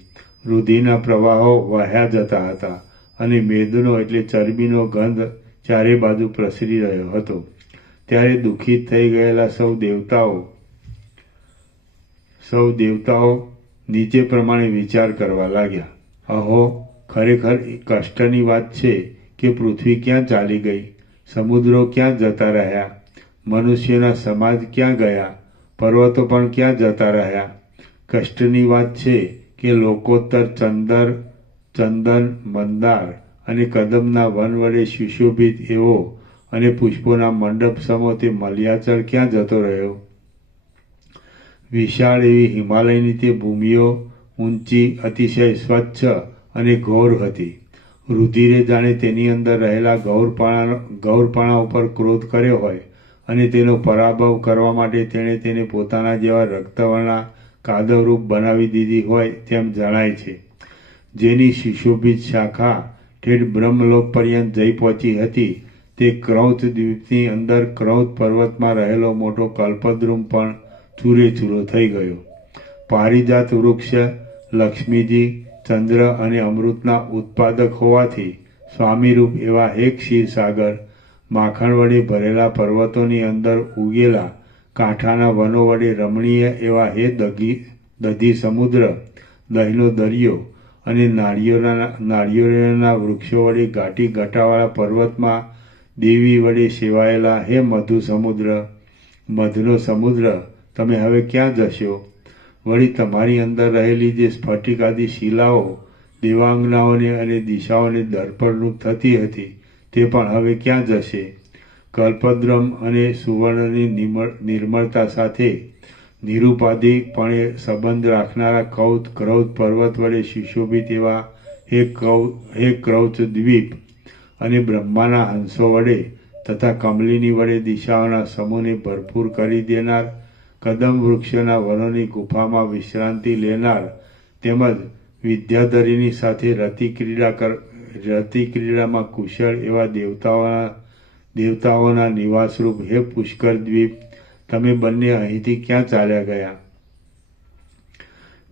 રુધિરના પ્રવાહો વહ્યા જતા હતા અને મેદનો એટલે ચરબીનો ગંધ ચારે બાજુ પ્રસરી રહ્યો હતો. ત્યારે દુઃખિત થઈ ગયેલા સૌ દેવતાઓ નીચે પ્રમાણે વિચાર કરવા લાગ્યા. અહો, ખરેખર કષ્ટની વાત છે કે પૃથ્વી ક્યાં ચાલી ગઈ, સમુદ્રો ક્યાં જતા રહ્યા, મનુષ્યના સમાજ ક્યાં ગયા, પર્વતો પણ ક્યાં જતા રહ્યા. કષ્ટની વાત છે કે લોકોત્તર ચંદન, મંદાર અને કદમના વન વડે સુશોભિત એવો અને પુષ્પોના મંડપ સમો તે મલયાચળ ક્યાં જતો રહ્યો. વિશાળ એવી હિમાલયની તે ભૂમિઓ ઊંચી, અતિશય સ્વચ્છ અને ઘોર હતી. રુધિરે જાણે તેની અંદર રહેલા ગૌરપણા ઉપર ક્રોધ કર્યો હોય અને તેનો પરાભવ કરવા માટે તેણે તેને પોતાના જેવા રક્તવર્ણા કાદવરૂપ બનાવી દીધી હોય તેમ જણાય છે. જેની સુશોભિત શાખા ઠેઠ બ્રહ્મલોક પર્યંત જઈ પહોંચી હતી, તે ક્રૌંચ દ્વીપની અંદર ક્રૌંચ પર્વતમાં રહેલો મોટો કલ્પદ્રુમ પણ ચૂરેચૂરો થઈ ગયો. પારિજાત વૃક્ષ લક્ષ્મીજી, ચંદ્ર અને અમૃતના ઉત્પાદક હોવાથી સ્વામીરૂપ એવા હે ક્ષીરસાગર, માખણ વડે ભરેલા પર્વતોની અંદર ઉગેલા કાંઠાના વનો વડે રમણીય એવા હે દધી સમુદ્ર, દહીંનો દરિયો અને નાળિયેરના વૃક્ષો વડે ઘાટી ઘટાવાળા પર્વતમાં દેવી વડે સેવાયેલા હે મધુ સમુદ્ર, મધનો સમુદ્ર, તમે હવે ક્યાં જશો? વળી તમારી અંદર રહેલી જે સ્ફટિક આદિ શિલાઓ દેવાંગનાઓને અને દિશાઓને દર્પણરૂપ થતી હતી, તે પણ હવે ક્યાં જશે? કલ્પદ્રમ અને સુવર્ણની નિર્મળતા સાથે નિરુપાધિકપણે સંબંધ રાખનારા ક્રૌચ પર્વત વડે સુશોભિત એવા હે ક્રૌચ દ્વીપ અને બ્રહ્માના હંસો વડે તથા કમલિની વડે દિશાઓના સમૂહને ભરપૂર કરી દેનાર, કદમ વૃક્ષોના વનોની ગુફામાં વિશ્રાંતિ લેનાર, તેમજ વિદ્યાધરીની સાથે રતિ ક્રીડામાં કુશળ એવા દેવતાઓના નિવાસરૂપ હે પુષ્કર દ્વીપ, તમે બંને અહીંથી ક્યાં ચાલ્યા ગયા?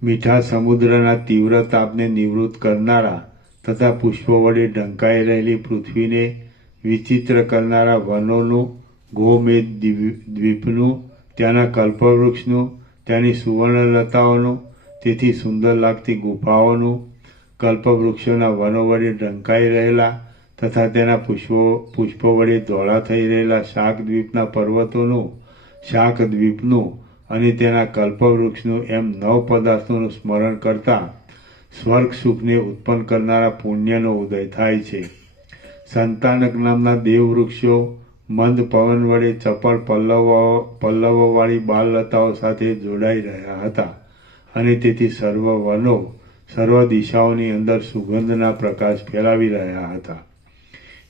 મીઠા સમુદ્રના તીવ્ર તાપને નિવૃત્ત કરનારા તથા પુષ્પો વડે ઢંકાઈ રહેલી પૃથ્વીને વિચિત્ર કરનારા વનોનું, ગોમેધ દ્વીપનું, ત્યાંના કલ્પવૃક્ષનું, ત્યાંની સુવર્ણલતાઓનું, તેથી સુંદર લાગતી ગુફાઓનું, કલ્પવૃક્ષોના વનો વડે ઢંકાઈ રહેલા તથા તેના પુષ્પો વડે ધોળા થઈ રહેલા શાકદ્વીપના પર્વતોનું, શાકદ્વીપનું અને તેના કલ્પવૃક્ષનું, એમ 9 પદાર્થોનું સ્મરણ કરતા સ્વર્ગ સુખને ઉત્પન્ન કરનારા પુણ્યનો ઉદય થાય છે. સંતાનક નામના દેવવૃક્ષો મંદ પવન વડે ચપળ પલ્લવોવાળી બાલલતાઓ સાથે જોડાઈ રહ્યા હતા અને તેથી સર્વ વનો સર્વ દિશાઓની અંદર સુગંધના પ્રકાશ ફેલાવી રહ્યા હતા.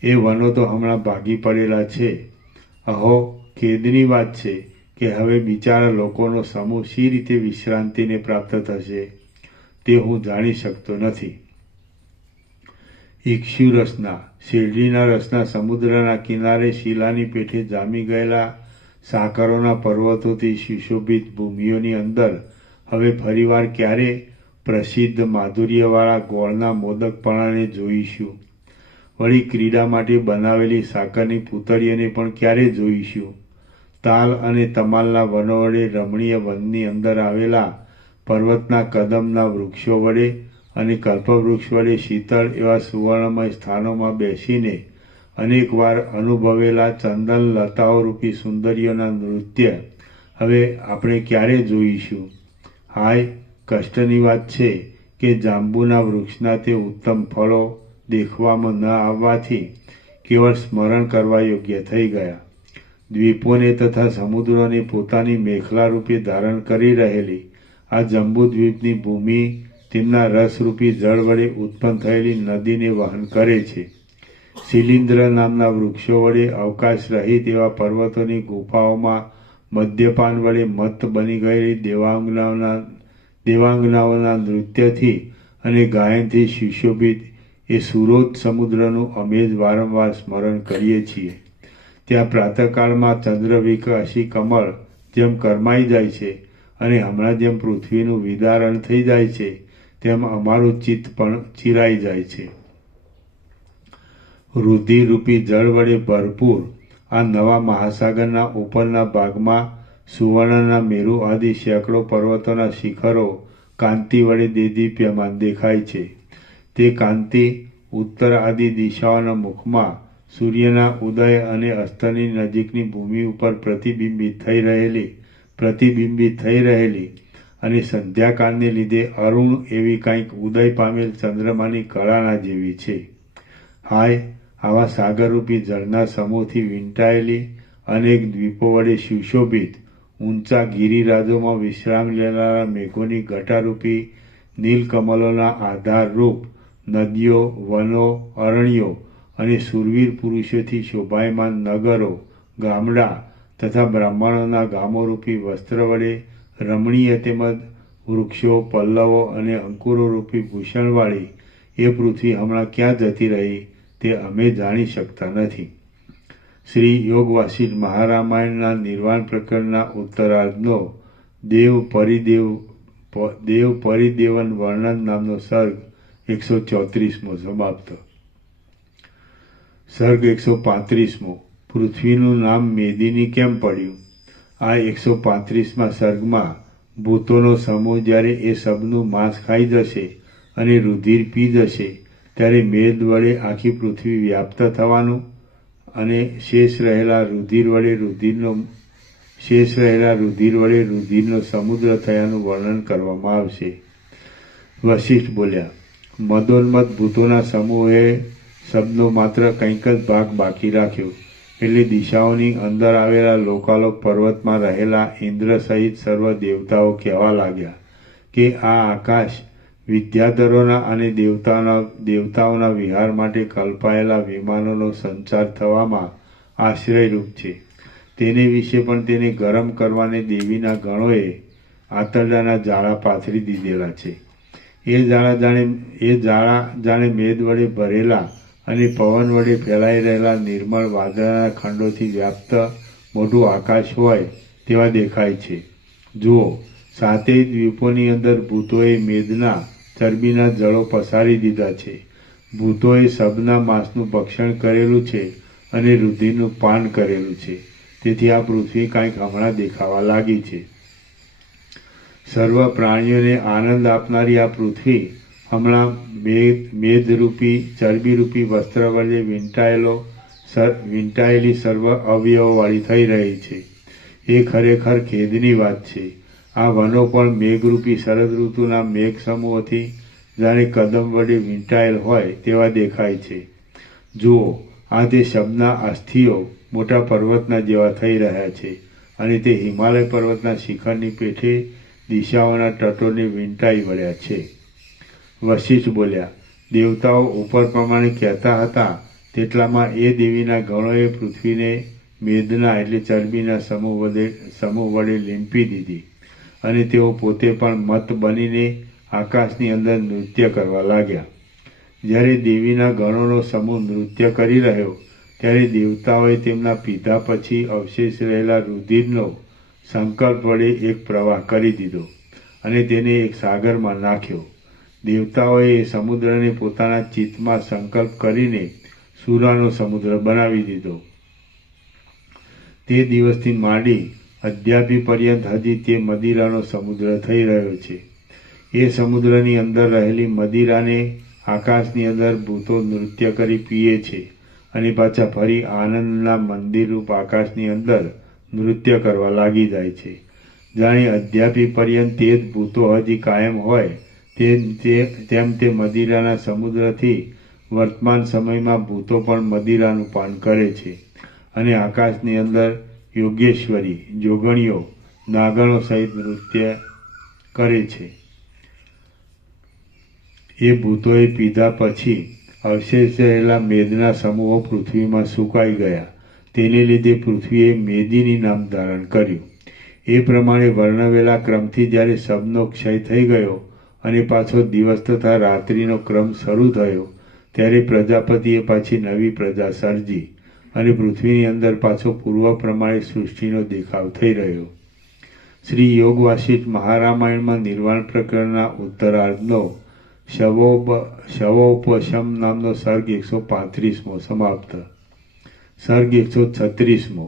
એ વનો તો હમણાં ભાગી પડેલા છે. અહો, ખેદની વાત છે કે હવે બિચારા લોકોનો સમૂહ શી રીતે વિશ્રાંતિને પ્રાપ્ત થશે તે હું જાણી શકતો નથી. ઇક્ષુ રસના, શેરડીના રસના સમુદ્રના કિનારે શિલાની પેઠે જામી ગયેલા સાકરોના પર્વતોથી સુશોભિત ભૂમિઓની અંદર હવે ફરીવાર ક્યારે પ્રસિદ્ધ માધુર્યવાળા ગોળના મોદકપણાને જોઈશું? વળી ક્રીડા માટે બનાવેલી સાકરની પૂતળીઓને પણ ક્યારે જોઈશું? તાલ અને તમાલના વનો વડે રમણીય વનની અંદર આવેલા પર્વતના કદમના વૃક્ષો વડે અને કલ્પવૃક્ષ વડે શીતળ એવા સુવર્ણમય સ્થાનોમાં બેસીને અનેકવાર અનુભવેલા ચંદન લતાઓરૂપી સુંદરીઓના નૃત્ય હવે આપણે ક્યારે જોઈશું? હાય, કષ્ટની વાત છે કે જાંબુના વૃક્ષના તે ઉત્તમ ફળો દેખવામાં ન આવવાથી કેવળ સ્મરણ કરવા યોગ્ય થઈ ગયા. દ્વીપોને તથા સમુદ્રોને પોતાની મેખલા રૂપે ધારણ કરી રહેલી આ જંબુદ્વીપની ભૂમિ તેમના રસરૂપી જળ વડે ઉત્પન્ન થયેલી નદીને વહન કરે છે. શિલીન્દ્ર નામના વૃક્ષો વડે અવકાશ રહિત એવા પર્વતોની ગુફાઓમાં મદ્યપાન વડે મત્ત બની ગયેલી દેવાંગનાઓના નૃત્યથી અને ગાયનથી સુશોભિત એ સુરોધ સમુદ્રનું અમે જ વારંવાર સ્મરણ કરીએ છીએ. ત્યાં પ્રાતઃકાળમાં ચંદ્રવિકાસી કમળ જેમ કરમાઈ જાય છે અને હમણાં જેમ પૃથ્વીનું વિદારણ થઈ જાય છે, તેમ અમારું ચિત્ત પણ ચિરાઈ જાય છે. રુધિરરૂપી જળ વડે ભરપૂર આ નવા મહાસાગરના ઉપરના ભાગમાં સુવર્ણના મેરુ આદિ સેંકડો પર્વતોના શિખરો કાંતિ વડે દેદીપ્યમાન દેખાય છે. તે કાંતિ ઉત્તર આદિ દિશાઓના મુખમાં સૂર્યના ઉદય અને અસ્તની નજીકની ભૂમિ ઉપર પ્રતિબિંબિત થઈ રહેલી અને સંધ્યાકાળને લીધે અરુણ એવી કંઈક ઉદય પામેલ ચંદ્રમાની કળાના જેવી છે. હાય, આવા સાગરરૂપી જળના સમૂહથી વીંટાયેલી અનેક દ્વીપો વડે સુશોભિત ઊંચા ગિરિરાજોમાં વિશ્રામ લેનારા મેઘોની ઘટારૂપી નીલકમલોના આધારરૂપ નદીઓ, વનો, અરણ્યો અને શૂરવીર પુરુષોથી શોભાયમાન નગરો, ગામડા તથા બ્રાહ્મણોના ગામોરૂપી વસ્ત્ર વડે રમણીય તેમજ વૃક્ષો, પલ્લવો અને અંકુરોરૂપી ભૂષણવાળી એ પૃથ્વી હમણાં ક્યાં જતી રહી તે અમે જાણી શકતા નથી. શ્રી યોગ વાસિષ્ઠ મહારામાયણના નિર્વાણ પ્રકરણના ઉત્તરાર્ધનો દેવ પરિદેવન વર્ણન નામનો સર્ગ 134મો સમાપ્ત. સર્ગ 135મો. પૃથ્વીનું નામ મેદિની કેમ પડ્યું? આ 135મા સર્ગમાં ભૂતોનો સમૂહ જ્યારે એ સબનું માંસ ખાઈ જશે અને રુધિર પી જશે ત્યારે મેદ વડે આખી પૃથ્વી વ્યાપ્ત થવાનું અને શેષ રહેલા રુધિર વડે રુધિરનો સમુદ્ર થયાનું વર્ણન કરવામાં આવશે. વશિષ્ઠ બોલ્યા, મદોન્મત્ત ભૂતોના સમૂહે શબ્દનો માત્ર કંઈક જ ભાગ બાકી રાખ્યો. એટલે દિશાઓની અંદર આવેલા લોકાલોક પર્વતમાં રહેલા ઇન્દ્ર સહિત સર્વ દેવતાઓ કહેવા લાગ્યા કે આ આકાશ વિદ્યાધરોના અને દેવતાઓના વિહાર માટે કલ્પાયેલા વિમાનોનો સંચાર થવામાં આશ્રયરૂપ છે. તેને વિશે પણ તેને ગરમ કરવાને દેવીના ગણોએ આંતરડાના જાળા પાથરી દીધેલા છે. એ જાળા જાણે મેદ વડે ભરેલા અને પવન વડે ફેલાઈ રહેલા નિર્મળ વાદળાના ખંડોથી વ્યાપ્ત મોટું આકાશ હોય તેવા દેખાય છે. જુઓ, સાતેય દ્વીપોની અંદર ભૂતોએ મેદના ચરબીના જળો પસારી દીધા છે. ભૂતોએ સબના માંસનું ભક્ષણ કરેલું છે અને રુધિરનું પાન કરેલું છે. તેથી આ પૃથ્વી કાંઈક હમણાં દેખાવા લાગી છે. સર્વ પ્રાણીઓને આનંદ આપનારી આ પૃથ્વી હમણાં મેદરૂપી ચરબીરૂપી વસ્ત્ર વડે વીંટાયેલી સર્વ અવયવોવાળી થઈ રહી છે. એ ખરેખર ખેદની વાત છે. આ વનો પણ મેઘરૂપી શરદ ઋતુના મેઘ સમૂહોથી જાણે કદમ વડે વીંટાયેલ હોય તેવા દેખાય છે. જુઓ, આ તે શબના અસ્થિઓ મોટા પર્વતના જેવા થઈ રહ્યા છે અને તે હિમાલય પર્વતના શિખરની પેઠે દિશાઓના તટોને વીંટાઈ વળ્યા છે. વશિષ્ઠ બોલ્યા, દેવતાઓ ઉપર પ્રમાણે કહેતા હતા તેટલામાં એ દેવીના ગણોએ પૃથ્વીને મેદના એટલે ચરબીના સમૂહ વડે લીંપી દીધી અને તેઓ પોતે પણ મત બનીને આકાશની અંદર નૃત્ય કરવા લાગ્યા. જ્યારે દેવીના ગણોનો સમૂહ નૃત્ય કરી રહ્યો ત્યારે દેવતાઓએ તેમના પીધા પછી અવશેષ રહેલા રુધિરનો સંકલ્પ વડે એક પ્રવાહ કરી દીધો અને તેને એક સાગરમાં નાખ્યો. દેવતાઓએ એ સમુદ્રને પોતાના ચિત્તમાં સંકલ્પ કરીને સુરાનો સમુદ્ર બનાવી દીધો. તે દિવસથી માંડી અદ્યાપી પર્યંત હજી તે મદિરાનો સમુદ્ર થઈ રહ્યો છે. એ સમુદ્રની અંદર રહેલી મદિરાને આકાશની અંદર ભૂતો નૃત્ય કરી પીએ છે અને પાછા ફરી આનંદના મંદિરરૂપ આકાશની અંદર નૃત્ય કરવા લાગી જાય છે. જાણે અદ્યાપી પર્યંત તે જ ભૂતો હજી કાયમ હોય તેમ તે મદિરાના સમુદ્રથી વર્તમાન સમયમાં ભૂતો પણ મદિરાનું પાન કરે છે અને આકાશની અંદર યોગેશ્વરી, જોગણીઓ, નાગણો સહિત નૃત્ય કરે છે. એ ભૂતોએ પીધા પછી અવશેષ રહેલા મેદના સમૂહો પૃથ્વીમાં સુકાઈ ગયા. તેને લીધે પૃથ્વીએ મેદિની નામ ધારણ કર્યું. એ પ્રમાણે વર્ણવેલા ક્રમથી જ્યારે શબનો ક્ષય થઈ ગયો અને પાછો દિવસ તથા રાત્રિનો ક્રમ શરૂ થયો ત્યારે પ્રજાપતિએ પાછી નવી પ્રજા સર્જી અને પૃથ્વીની અંદર પાછો પૂર્વ પ્રમાણે સૃષ્ટિનો દેખાવ થઈ રહ્યો. શ્રી યોગ વાસિષ્ઠ મહારામાયણમાં નિર્વાણ પ્રકરણના ઉત્તરાર્ધનો શવોપશમ નામનો સર્ગ 135મો સમાપ્ત. સર્ગ 136મો.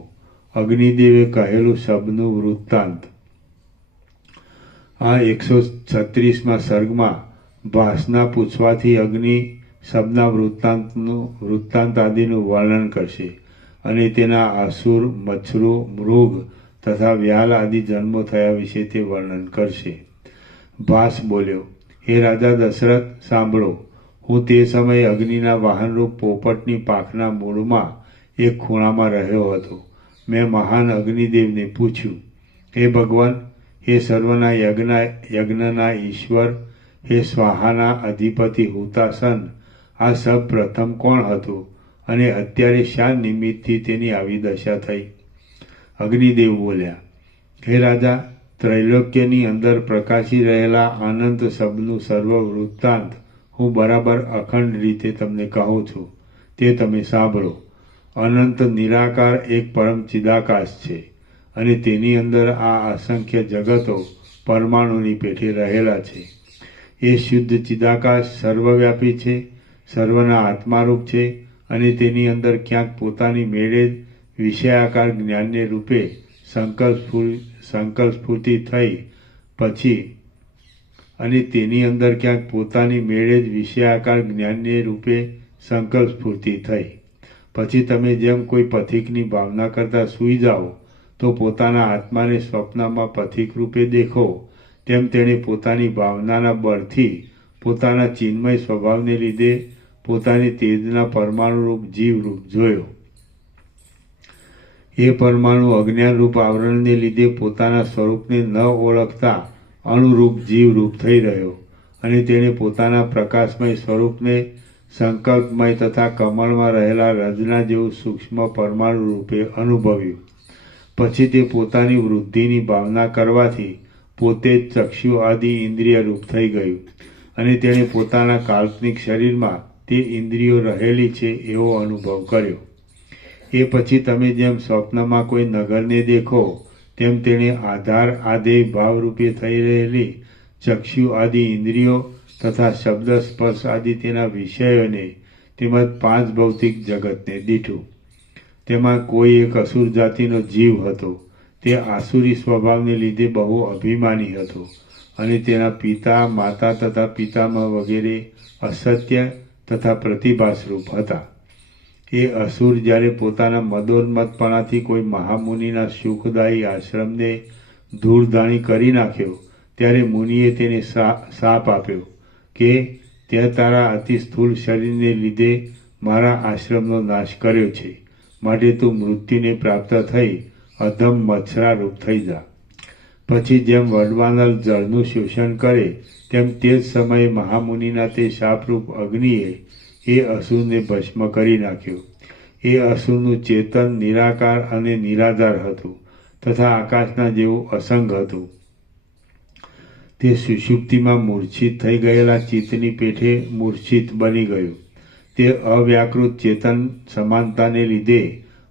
અગ્નિદેવે કહેલું શબનું વૃત્તાંત. આ 136મા સર્ગમાં ભાસના પૂછવાથી અગ્નિ શબના વૃત્તાંત આદિનું વર્ણન કરશે અને તેના આસુર, મચ્છરો, મૃગ તથા વ્યાલ આદિ જન્મો થયા વિશે તે વર્ણન કરશે. ભાસ બોલ્યો, હે રાજા દશરથ, સાંભળો. હું તે સમયે અગ્નિના વાહનરૂપ પોપટની પાંખના મૂળમાં એક ખૂણામાં રહ્યો હતો. મેં મહાન અગ્નિદેવને પૂછ્યું, હે ભગવાન, હે સર્વના યજ્ઞના ઈશ્વર, હે સ્વાહાના અધિપતિ હુતાસન, આ સબ પ્રથમ કોણ હતું અને અત્યારે શા નિમિત્તથી તેની આવી દશા થઈ? અગ્નિદેવ બોલ્યા, હે રાજા, ત્રૈલોક્યની અંદર પ્રકાશી રહેલા આનંદ શબ્દનું સર્વ વૃત્તાંત હું બરાબર અખંડ રીતે તમને કહું છું, તે તમે સાંભળો. અનંત નિરાકાર એક પરમ ચિદાકાશ છે અને તેની અંદર આ અસંખ્ય જગતો પરમાણુની પેઠે રહેલા છે. એ શુદ્ધ ચિદાકાશ સર્વવ્યાપી છે, સર્વના આત્મારૂપ છે અને તેની અંદર ક્યાંક પોતાની મેળે જ વિષયાકાર જ્ઞાનને રૂપે સંકલ્પ સ્ફૂર્તિ થઈ પછી અને તેની અંદર ક્યાંક પોતાની મેળે જ વિષયાકાર જ્ઞાનને રૂપે સંકલ્પ સ્ફૂર્તિ થઈ પછી તમે જેમ કોઈ પથિકની ભાવના કરતા સૂઈ જાઓ તો પોતાના આત્માને સ્વપ્નમાં પથિક રૂપે દેખો, તેમ તેણે પોતાની ભાવનાના બળથી પોતાના ચિન્મય સ્વભાવને લીધે પોતાની તેજના પરમાણુરૂપ જીવરૂપ જોયો. એ પરમાણુ અજ્ઞાનરૂપ આવરણને લીધે પોતાના સ્વરૂપને ન ઓળખતા અણુરૂપ જીવરૂપ થઈ રહ્યો અને તેણે પોતાના પ્રકાશમય સ્વરૂપને સંકલ્પમય તથા કમળમાં રહેલા રજના જેવું સૂક્ષ્મ પરમાણુ રૂપે અનુભવ્યું. પછી તે પોતાની વૃદ્ધિની ભાવના કરવાથી પોતે જ ચક્ષુ આદિ ઇન્દ્રિય રૂપ થઈ ગયું અને તેણે પોતાના કાલ્પનિક શરીરમાં તે ઇન્દ્રિયો રહેલી છે એવો અનુભવ કર્યો. એ પછી તમે જેમ સ્વપ્નમાં કોઈ નગરને દેખો તેમ તેણે આધાર આધેય ભાવરૂપે થઈ રહેલી ચક્ષુ આદિ ઇન્દ્રિયો તથા શબ્દ સ્પર્શ આદિ તેના વિષયોને તેમજ 5 ભૌતિક જગતને દીઠું. તેમાં કોઈ એક અસુર જાતિનો જીવ હતો. તે આસુરી સ્વભાવને લીધે બહુ અભિમાની હતો અને તેના પિતા માતા તથા પિતામહ વગેરે અસત્ય તથા પ્રતિભાસરૂપ હતા. એ અસુર જ્યારે પોતાના મદોન્મત્તપણાથી કોઈ મહામુનિના સુખદાયી આશ્રમને ધૂળધાણી કરી નાખ્યો ત્યારે મુનિએ તેને શાપ આપ્યો કે તે તારા અતિ સ્થૂળ શરીરને લીધે મારા આશ્રમનો નાશ કર્યો છે, માટે તું મૃત્યુને પ્રાપ્ત થઈ અધમ મચ્છરારૂપ થઈ જા. પછી જેમ વડવાનલ જળનું શોષણ કરે તેમ તે જ સમયે મહામુનિના તે શાપરૂપ અગ્નિએ એ અસુરને ભસ્મ કરી નાખ્યો. એ અસુરનું ચેતન નિરાકાર અને નિરાધાર હતું તથા આકાશના જેવું અસંગ હતું. તે સુષુપ્તિમાં મૂર્છિત થઈ ગયેલા ચિત્તની પેઠે મૂર્છિત બની ગયું. તે અવ્યાકૃત ચેતન સમાનતાને લીધે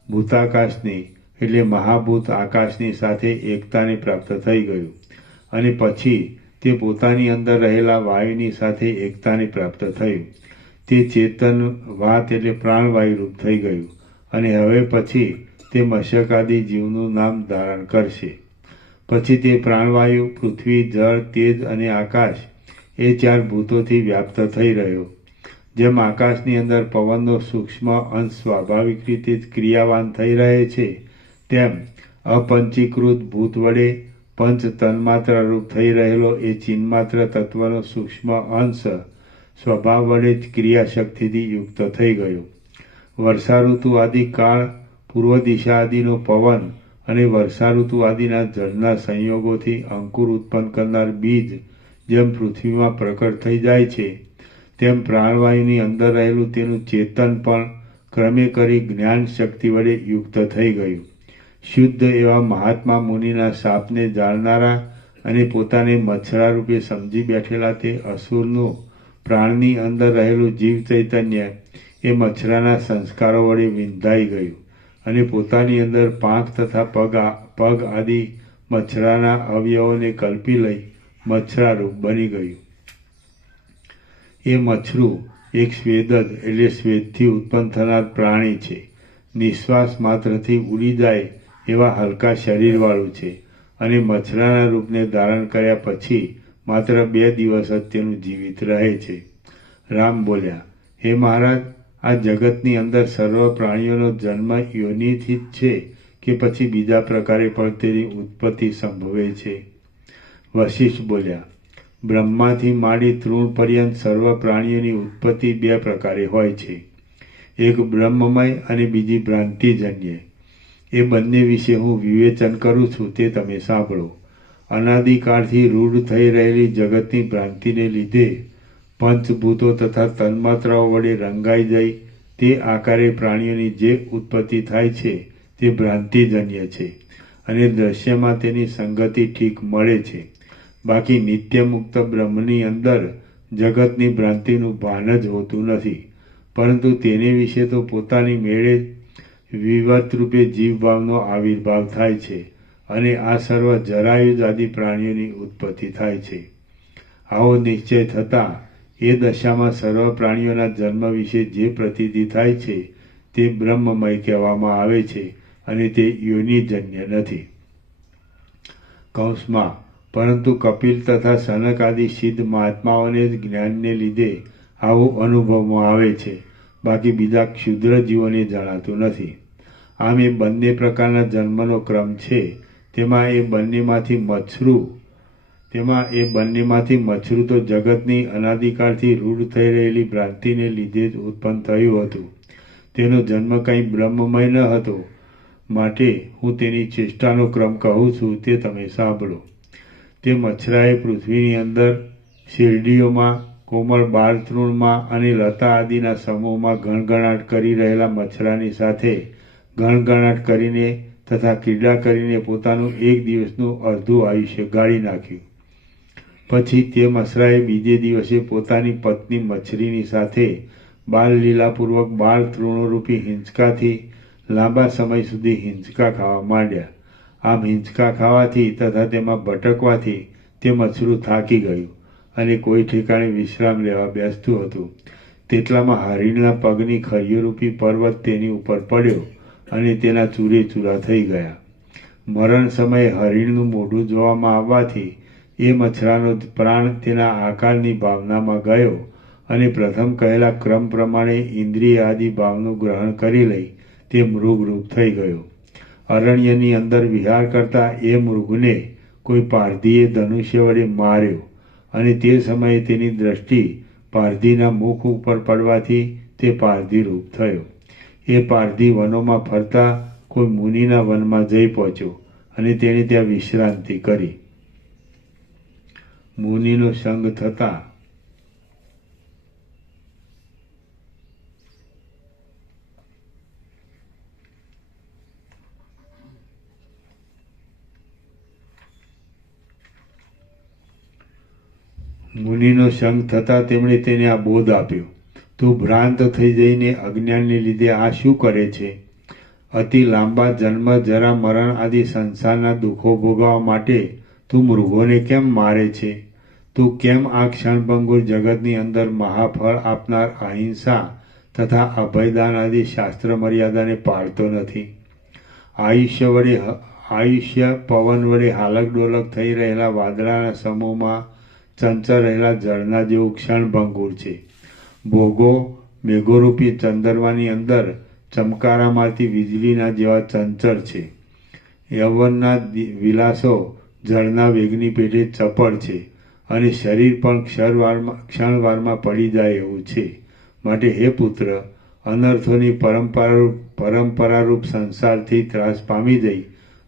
ભૂતાકાશની એટલે મહાભૂત આકાશની સાથે એકતાને પ્રાપ્ત થઈ ગયું અને પછી તે પોતાની અંદર રહેલા વાયુની સાથે એકતાને પ્રાપ્ત થયું. તે ચેતન વાત એટલે પ્રાણવાયુ રૂપ થઈ ગયું અને હવે પછી તે મશકાદી જીવનું નામ ધારણ કરશે. પછી તે પ્રાણવાયુ પૃથ્વી, જળ, તેજ અને આકાશ એ 4 ભૂતોથી વ્યાપ્ત થઈ રહ્યો. જેમ આકાશની અંદર પવનનો સૂક્ષ્મ અંશ સ્વાભાવિક રીતે જ ક્રિયાવાન થઈ રહે છે, તેમ અપંચીકૃત ભૂત વડે પંચ તન્માત્ર રૂપ થઈ રહેલો એ ચિન્માત્ર તત્વનો સૂક્ષ્મ અંશ સ્વભાવ વડે જ ક્રિયાશક્તિથી યુક્ત થઈ ગયો. વર્ષાઋતુ આદિ કાળ, પૂર્વ દિશા આદિનો પવન અને વર્ષાઋતુ આદિના જળના સંયોગોથી અંકુર ઉત્પન્ન કરનાર બીજ જેમ પૃથ્વીમાં પ્રકટ થઈ જાય છે, તેમ પ્રાણવાયુની અંદર રહેલું તેનું ચેતન પણ ક્રમે કરી જ્ઞાન શક્તિ વડે યુક્ત થઈ ગયું. શુદ્ધ એવા મહાત્મા મુનિના શાપને જાણનારા અને પોતાને મચ્છરા રૂપે સમજી બેઠેલા તે અસુરનું પ્રાણની અંદર રહેલું જીવ ચૈતન્ય એ મચ્છરાના સંસ્કારો વડે વિંધાઈ ગયું અને પોતાની અંદર પાંખ તથા પગ આદિ મચ્છરાના અવયવોને કલ્પી લઈ મચ્છરારૂપ બની ગયું. એ મચ્છરું એક સ્વેદજ એટલે સ્વેદથી ઉત્પન્ન થનાર પ્રાણી છે. નિશ્વાસ માત્રથી ઉડી જાય એવા હલકા શરીરવાળું છે અને મચ્છરાના રૂપને ધારણ કર્યા પછી માત્ર 2 દિવસ જ તેનું જીવિત રહે છે. રામ બોલ્યા, હે મહારાજ, આ જગતની અંદર સર્વ પ્રાણીઓનો જન્મ યોનિથી જ છે કે પછી બીજા પ્રકારે પણ તેની ઉત્પત્તિ સંભવે છે? વશિષ્ઠ બોલ્યા, બ્રહ્માથી માંડી તૃણ પર્યંત સર્વ પ્રાણીઓની ઉત્પત્તિ 2 પ્રકારે હોય છે. એક બ્રહ્મમય અને બીજી ભ્રાંતિજન્ય. એ બંને વિશે હું વિવેચન કરું છું તે તમે સાંભળો. અનાદિકાળથી રૂઢ થઈ રહેલી જગતની ભ્રાંતિને લીધે પંચભૂતો તથા તન્માત્રાઓ વડે રંગાઈ જઈ તે આકારે પ્રાણીઓની જે ઉત્પત્તિ થાય છે તે ભ્રાંતિજન્ય છે અને દ્રશ્યમાં તેની સંગતિ ઠીક મળે છે. બાકી નિત્ય મુક્ત બ્રહ્મની અંદર જગતની ભ્રાંતિનું ભાન જ હોતું નથી, પરંતુ તેને વિશે તો પોતાની મેળે વિવત રૂપે જીવભાવનો આવિર્ભાવ થાય છે અને આ સર્વ જરાયુજ આદિ પ્રાણીઓની ઉત્પત્તિ થાય છે. આવો નિશ્ચય થતાં એ દશામાં સર્વ પ્રાણીઓના જન્મ વિશે જે પ્રતીતિ થાય છે તે બ્રહ્મમય કહેવામાં આવે છે અને તે યોનિજન્ય નથી. કૌંસમાં પરંતુ કપિલ તથા સનક આદિ સિદ્ધ મહાત્માઓને જ જ્ઞાનને લીધે આવું અનુભવમાં આવે છે, બાકી બીજા ક્ષુદ્ર જીવોને જણાતું નથી. આમ એ બંને પ્રકારના જન્મનો ક્રમ છે તેમાં એ બંનેમાંથી મચ્છરું તો જગતની અનાદિકાળથી રૂઢ થઈ રહેલી ભ્રાંતિને લીધે જ ઉત્પન્ન થયું હતું. તેનો જન્મ કંઈ બ્રહ્મમય ન હતો, માટે હું તેની ચેષ્ટાનો ક્રમ કહું છું તે તમે સાંભળો. તે મચ્છરાએ પૃથ્વીની અંદર શેરડીઓમાં, કોમળ બાળતૃણમાં અને લતા આદિના સમૂહમાં ગણગણાટ કરી રહેલા મચ્છરાની સાથે ગણગણાટ કરીને તથા ક્રીડા કરીને પોતાનું એક દિવસનું અડધું આયુષ્ય ગાળી નાખ્યું. પછી તે મચ્છરાએ બીજે દિવસે પોતાની પત્ની મચ્છરીની સાથે બાળલીલાપૂર્વક બાળતૃણોરૂપી હિંચકાથી લાંબા સમય સુધી હિંચકા ખાવા માંડ્યા. આમ હિંચકા ખાવાથી તથા તેમાં ભટકવાથી તે મચ્છરું થાકી ગયું અને કોઈ ઠેકાણે વિશ્રામ લેવા બેસતું હતું. તેટલામાં હરિણના પગની ખરીઓરૂપી પર્વત તેની ઉપર પડ્યો અને તેના ચૂરે ચૂરા થઈ ગયા. મરણ સમયે હરિણનું મોઢું જોવામાં આવવાથી એ મચ્છરાનો પ્રાણ તેના આકારની ભાવનામાં ગયો અને પ્રથમ કહેલા ક્રમ પ્રમાણે ઇન્દ્રિય આદિ ભાવનું ગ્રહણ કરી લઈ તે મૃગરૂપ થઈ ગયો. અરણ્યની અંદર વિહાર કરતા એ મૃગને કોઈ પારધીએ ધનુષ્ય વડે માર્યો અને તે સમયે તેની દ્રષ્ટિ પારધીના મુખ ઉપર પડવાથી તે પારધી રૂપ થયો. એ પારધી વનોમાં ફરતા કોઈ મુનિના વનમાં જઈ પહોંચ્યો અને તેણે ત્યાં વિશ્રાંતિ કરી. મુનિનો સંગ થતાં તેમણે તેને આ બોધ આપ્યો. તું ભ્રાંત થઈ જઈને અજ્ઞાનને લીધે આ શું કરે છે? અતિ લાંબા જન્મ, જરા, મરણ આદિ સંસારના દુઃખો ભોગવવા માટે તું મૃગોને કેમ મારે છે? તું કેમ આ ક્ષણભંગુર જગતની અંદર મહાફળ આપનાર અહિંસા તથા અભયદાન આદિ શાસ્ત્ર મર્યાદાને પાળતો નથી? આયુષ્ય પવન વડે હાલક ડોલક થઈ રહેલા વાદળાના સમૂહમાં ચંચળ રહેલા જળના જેવું ક્ષણભંગુર છે. ભોગો મેઘોરૂપી ચંદરવાની અંદર ચમકારા મારતી વીજળીના જેવા ચંચળ છે. યૌવનના વિલાસો જળના વેગની પેટે ચપળ છે અને શરીર પણ ક્ષણવારમાં પડી જાય એવું છે. માટે હે પુત્ર, અનર્થોની પરંપરારૂપ સંસારથી ત્રાસ પામી જઈ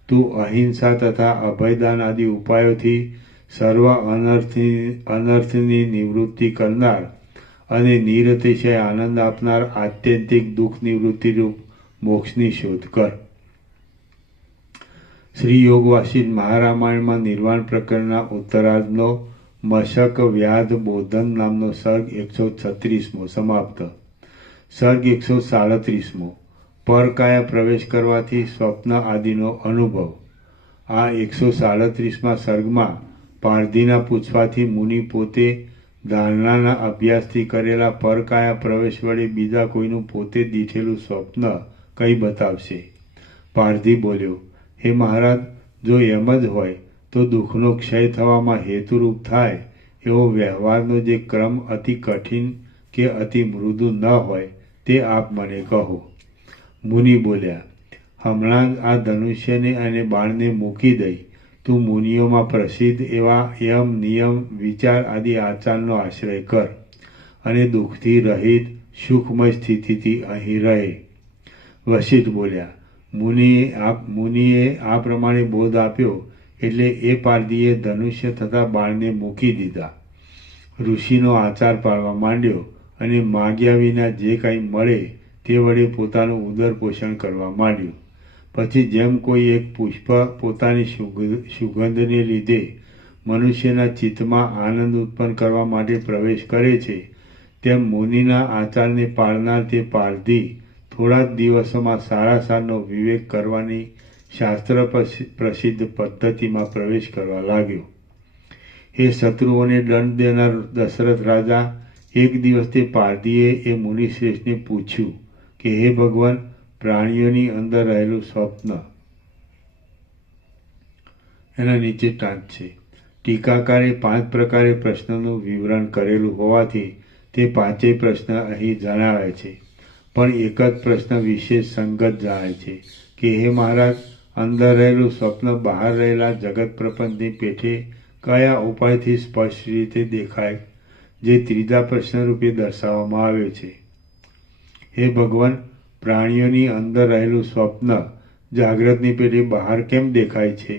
તું અહિંસા તથા અભયદાન આદિ ઉપાયોથી સર્વ અનર્થની નિવૃત્તિ કરનાર અને નિરતિશય આનંદ આપનાર આત્યંતિક દુઃખ નિવૃત્તિરૂપ મોક્ષની શોધ કર. શ્રી યોગ વાસિષ્ઠ મહારામાયણમાં નિર્વાણ પ્રકરણના ઉત્તરાર્ધનો મશક વ્યાધ બોધન નામનો સર્ગ 136મો સમાપ્ત. સર્ગ 137મો પરકાયા પ્રવેશ કરવાથી સ્વપ્ન આદિનો અનુભવ. આ 137મા સર્ગમાં પારધીના પૂછવાથી મુનિ પોતે ધારણાના અભ્યાસથી કરેલા પરકાયા પ્રવેશ વડે બીજા કોઈનું પોતે દીઠેલું સ્વપ્ન કંઈ બતાવશે. પારધી બોલ્યો, હે મહારાજ, જો એમ જ હોય તો દુઃખનો ક્ષય થવામાં હેતુરૂપ થાય એવો વ્યવહારનો જે ક્રમ અતિ કઠિન કે અતિ મૃદુ ન હોય તે આપ મને કહો. મુનિ બોલ્યા, હમણાં જ આ ધનુષ્યને અને બાણને મૂકી દઈ તું મુનિઓમાં પ્રસિદ્ધ એવા યમ, નિયમ, વિચાર આદિ આચારનો આશ્રય કર અને દુઃખથી રહિત સુખમય સ્થિતિથી અહીં રહે. વશિષ્ઠ બોલ્યા, મુનિએ આ પ્રમાણે બોધ આપ્યો એટલે એ પારધીએ ધનુષ્ય તથા બાણને મૂકી દીધા. ઋષિનો આચાર પાડવા માંડ્યો અને માગ્યા વિના જે કાંઈ મળે તે વડે પોતાનું ઉદર પોષણ કરવા માંડ્યું. પછી જેમ કોઈ એક પુષ્પ પોતાની સુગંધને લીધે મનુષ્યના ચિત્તમાં આનંદ ઉત્પન્ન કરવા માટે પ્રવેશ કરે છે, તેમ મુનિના આચારને પાળનાર તે પારધી થોડા જ દિવસોમાં સારાસારનો વિવેક કરવાની શાસ્ત્ર પ્રસિદ્ધ પદ્ધતિમાં પ્રવેશ કરવા લાગ્યો. એ શત્રુઓને દંડ દેનાર દશરથ રાજા, એક દિવસ તે પારધીએ એ મુનિશ્રેષ્ઠને પૂછ્યું કે હે ભગવાન, પ્રાણીઓની અંદર રહેલું સ્વપ્ન, એના નીચે ટાંચ છે. ટીકાકારે 5 પ્રકારે પ્રશ્નનું વિવરણ કરેલું હોવાથી તે 5 પ્રશ્ન અહીં જણાવ્યા છે, પણ એક જ પ્રશ્ન વિશેષ સંગત જણાય છે કે હે મહારાજ, અંદર રહેલું સ્વપ્ન બહાર રહેલા જગત પ્રપંચની પેઠે કયા ઉપાયથી સ્પષ્ટ રીતે દેખાય, જે ત્રીજા પ્રશ્ન રૂપે દર્શાવવામાં આવ્યો છે. હે ભગવાન, પ્રાણીઓની અંદર રહેલું સ્વપ્ન જાગ્રતની પેઢી બહાર કેમ દેખાય છે,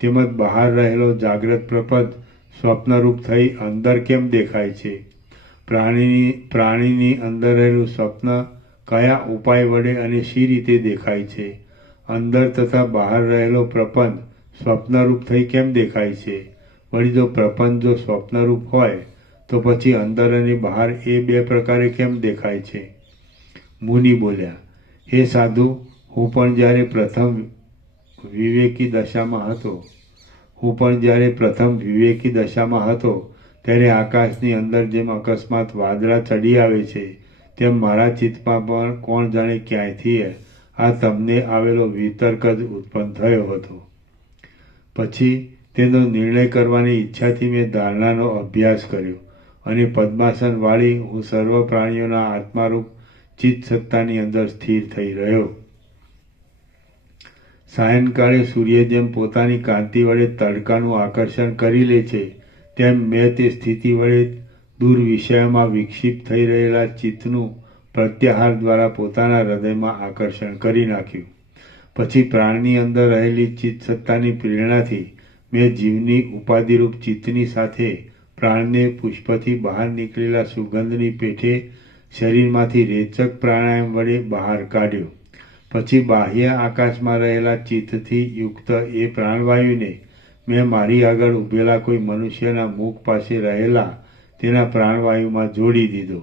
તેમજ બહાર રહેલો જાગ્રત પ્રપંચ સ્વપ્નરૂપ થઈ અંદર કેમ દેખાય છે. પ્રાણીની અંદર રહેલું સ્વપ્ન કયા ઉપાય વડે અને શી રીતે દેખાય છે. અંદર તથા બહાર રહેલો પ્રપંચ સ્વપ્નરૂપ થઈ કેમ દેખાય છે. વળી જો પ્રપંચ જો સ્વપ્નરૂપ હોય તો પછી અંદર અને બહાર એ 2 પ્રકારે કેમ દેખાય છે. મુનિ બોલ્યા, હે સાધુ, હું પણ જ્યારે પ્રથમ વિવેકી દશામાં હતો ત્યારે આકાશની અંદર જેમ અકસ્માત વાદળા ચડી આવે છે, તેમ મારા ચિત્તમાં પણ કોણ જાણે ક્યાંયથી આ તમને આવેલો વિતર્ક જ ઉત્પન્ન થયો હતો. પછી તેનો નિર્ણય કરવાની ઈચ્છાથી મેં ધારણાનો અભ્યાસ કર્યો અને પદ્માસન વાળી હું સર્વ પ્રાણીઓના આત્મારૂપ ચિત્ત સત્તાની અંદર સ્થિર થઈ રહ્યો. સાયંકાળે સૂર્ય જેમ પોતાની કાંતિ વડે તડકાનું આકર્ષણ કરી લે છે, તેમ મેં તે સ્થિતિ વડે દૂર વિષયમાં વિક્ષિપ્ત થઈ રહેલા ચિત્તનું પ્રત્યાહાર દ્વારા પોતાના હૃદયમાં આકર્ષણ કરી નાખ્યું. પછી પ્રાણની અંદર રહેલી ચિત્ત સત્તાની પ્રેરણાથી મેં જીવની ઉપાધિરૂપ ચિત્તની સાથે પ્રાણને પુષ્પથી બહાર નીકળેલા સુગંધની પેઠે શરીરમાંથી રેચક પ્રાણાયામ વડે બહાર કાઢ્યો. પછી બાહ્ય આકાશમાં રહેલા ચિત્તથી યુક્ત એ પ્રાણવાયુને મેં મારી આગળ ઊભેલા કોઈ મનુષ્યના મુખ પાસે રહેલા તેના પ્રાણવાયુમાં જોડી દીધો.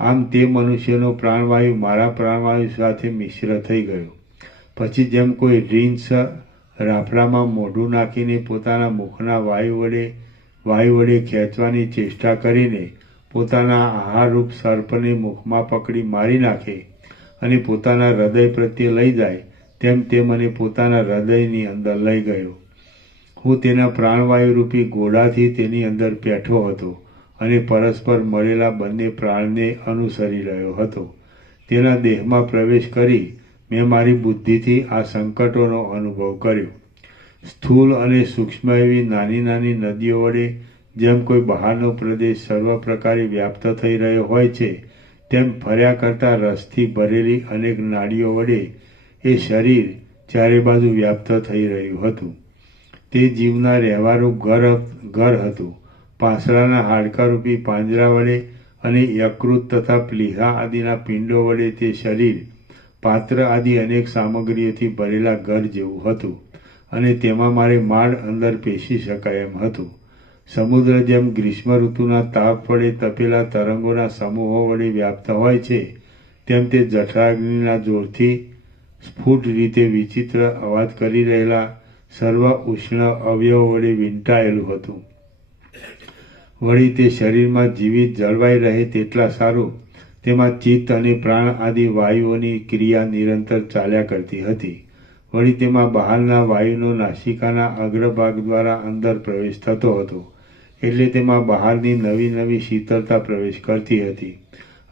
આમ તે મનુષ્યનો પ્રાણવાયુ મારા પ્રાણવાયુ સાથે મિશ્ર થઈ ગયો. પછી જેમ કોઈ રીંછ રાફડામાં મોઢું નાખીને પોતાના મુખના વાયુ વડે ખેંચવાની ચેષ્ટા કરીને પોતાના આહારરૂપ સર્પને મુખમાં પકડી મારી નાખે અને પોતાના હૃદય પ્રત્યે લઈ જાય, તેમ તે મને પોતાના હૃદયની અંદર લઈ ગયો. હું તેના પ્રાણવાયુરૂપી ઘોડાથી તેની અંદર બેઠો હતો અને પરસ્પર મળેલા બંને પ્રાણને અનુસરી રહ્યો હતો. તેના દેહમાં પ્રવેશ કરી મેં મારી બુદ્ધિથી આ સંકટોનો અનુભવ કર્યો. સ્થૂળ અને સૂક્ષ્મ એવી નાની નાની નદીઓ વડે જેમ કોઈ બહારનો પ્રદેશ સર્વ પ્રકારે વ્યાપ્ત થઈ રહ્યો હોય છે, તેમ ફર્યા કરતા રસથી ભરેલી અનેક નાડીઓ વડે એ શરીર ચારે બાજુ વ્યાપ્ત થઈ રહ્યું હતું. તે જીવના રહેવાનું ઘર હતું. પાંસળાના હાડકારૂપી પાંજરા વડે અને યકૃત તથા પ્લીહા આદિના પિંડો વડે તે શરીર પાત્ર આદિ અનેક સામગ્રીઓથી ભરેલા ઘર જેવું હતું અને તેમાં મારે માંડ અંદર પેશી શકાય એમ હતું. સમુદ્ર જેમ ગ્રીષ્મ ઋતુના તાપ વડે તપેલા તરંગોના સમૂહો વડે વ્યાપ્ત હોય છે, તેમ તે જઠરાગ્નિના જોરથી સ્ફુટ રીતે વિચિત્ર અવાજ કરી રહેલા સર્વ ઉષ્ણ અવયવો વડે વીંટાયેલું હતું. વળી તે શરીરમાં જીવિત જળવાઈ રહે તેટલા સારું તેમાં ચિત્ત અને પ્રાણ આદિ વાયુઓની ક્રિયા નિરંતર ચાલ્યા કરતી હતી. વળી તેમાં બહારના વાયુનો નાસિકાના અગ્રભાગ દ્વારા અંદર પ્રવેશ થતો હતો, એટલે તેમાં બહારની નવી નવી શીતળતા પ્રવેશ કરતી હતી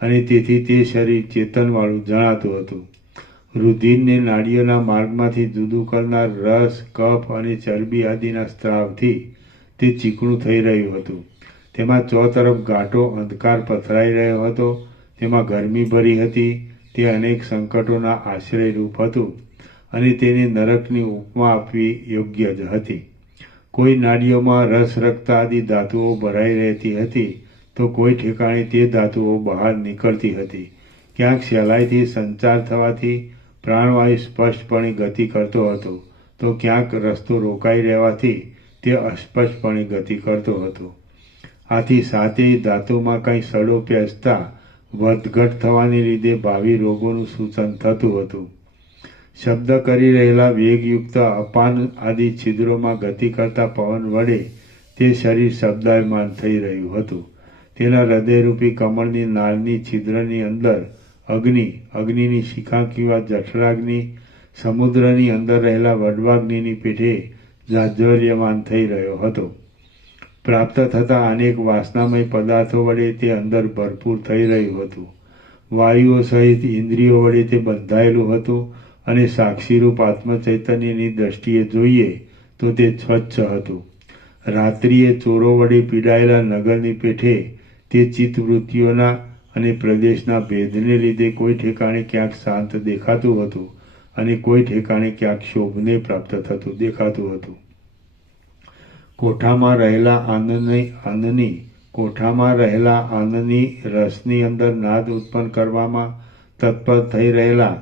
અને તેથી તે શરીર ચેતનવાળું જણાતું હતું. રુધિરને નાડીઓના માર્ગમાંથી જુદું કરનાર રસ, કફ અને ચરબી આદિના સ્ત્રાવથી તે ચીકણું થઈ રહ્યું હતું. તેમાં ચોતરફ ગાઢો અંધકાર પથરાઈ રહ્યો હતો. તેમાં ગરમી ભરી હતી. તે અનેક સંકટોના આશ્રયરૂપ હતું અને તેને નરકની ઉપમા આપવી યોગ્ય જ હતી. કોઈ નાડીઓમાં રસ રક્ત આદિ ધાતુઓ ભરાઈ રહેતી હતી તો કોઈ ઠેકાણે તે ધાતુઓ બહાર નીકળતી હતી. ક્યાંક સહેલાઈથી સંચાર થવાથી પ્રાણવાયુ સ્પષ્ટપણે ગતિ કરતો હતો તો ક્યાંક રસ્તો રોકાઈ રહેવાથી તે અસ્પષ્ટપણે ગતિ કરતો હતો. આથી સાતેય ધાતુમાં કંઈ સડો પેંચતા વધઘટ થવાને લીધે ભાવિ રોગોનું સૂચન થતું હતું. શબ્દ કરી રહેલા વેગયુક્ત અપાન આદિ છિદ્રોમાં ગતિ કરતા પવન વડે તે શરીર શબ્દાયમાન થઈ રહ્યું હતું. તેના હૃદયરૂપી કમળની નાળની છિદ્રની અંદર અગ્નિની શિખા કિંવા જઠરાગ્નિ, સમુદ્રની અંદર રહેલા વડવાગ્નિની પેઠે જાજ્વલ્યમાન થઈ રહ્યો હતો. પ્રાપ્ત થતા અનેક વાસનામય પદાર્થો વડે તે અંદર ભરપૂર થઈ રહ્યું હતું. વાયુઓ સહિત ઇન્દ્રિયો વડે તે બંધાયેલું હતું અને સાક્ષીરૂપ આત્મચૈતન્યની દ્રષ્ટિએ જોઈએ તો તે સ્વચ્છ હતું. રાત્રિએ ચોરો વડે પીડાયેલા નગરની પેઠે તે ચિત્તવૃત્તિઓના અને પ્રદેશના ભેદને લીધે કોઈ ઠેકાણે ક્યાંક શાંત દેખાતું હતું અને કોઈ ઠેકાણે ક્યાંક શોભને પ્રાપ્ત થતું દેખાતું હતું. કોઠામાં રહેલા આનંદની રસની અંદર નાદ ઉત્પન્ન કરવામાં તત્પર થઈ રહેલા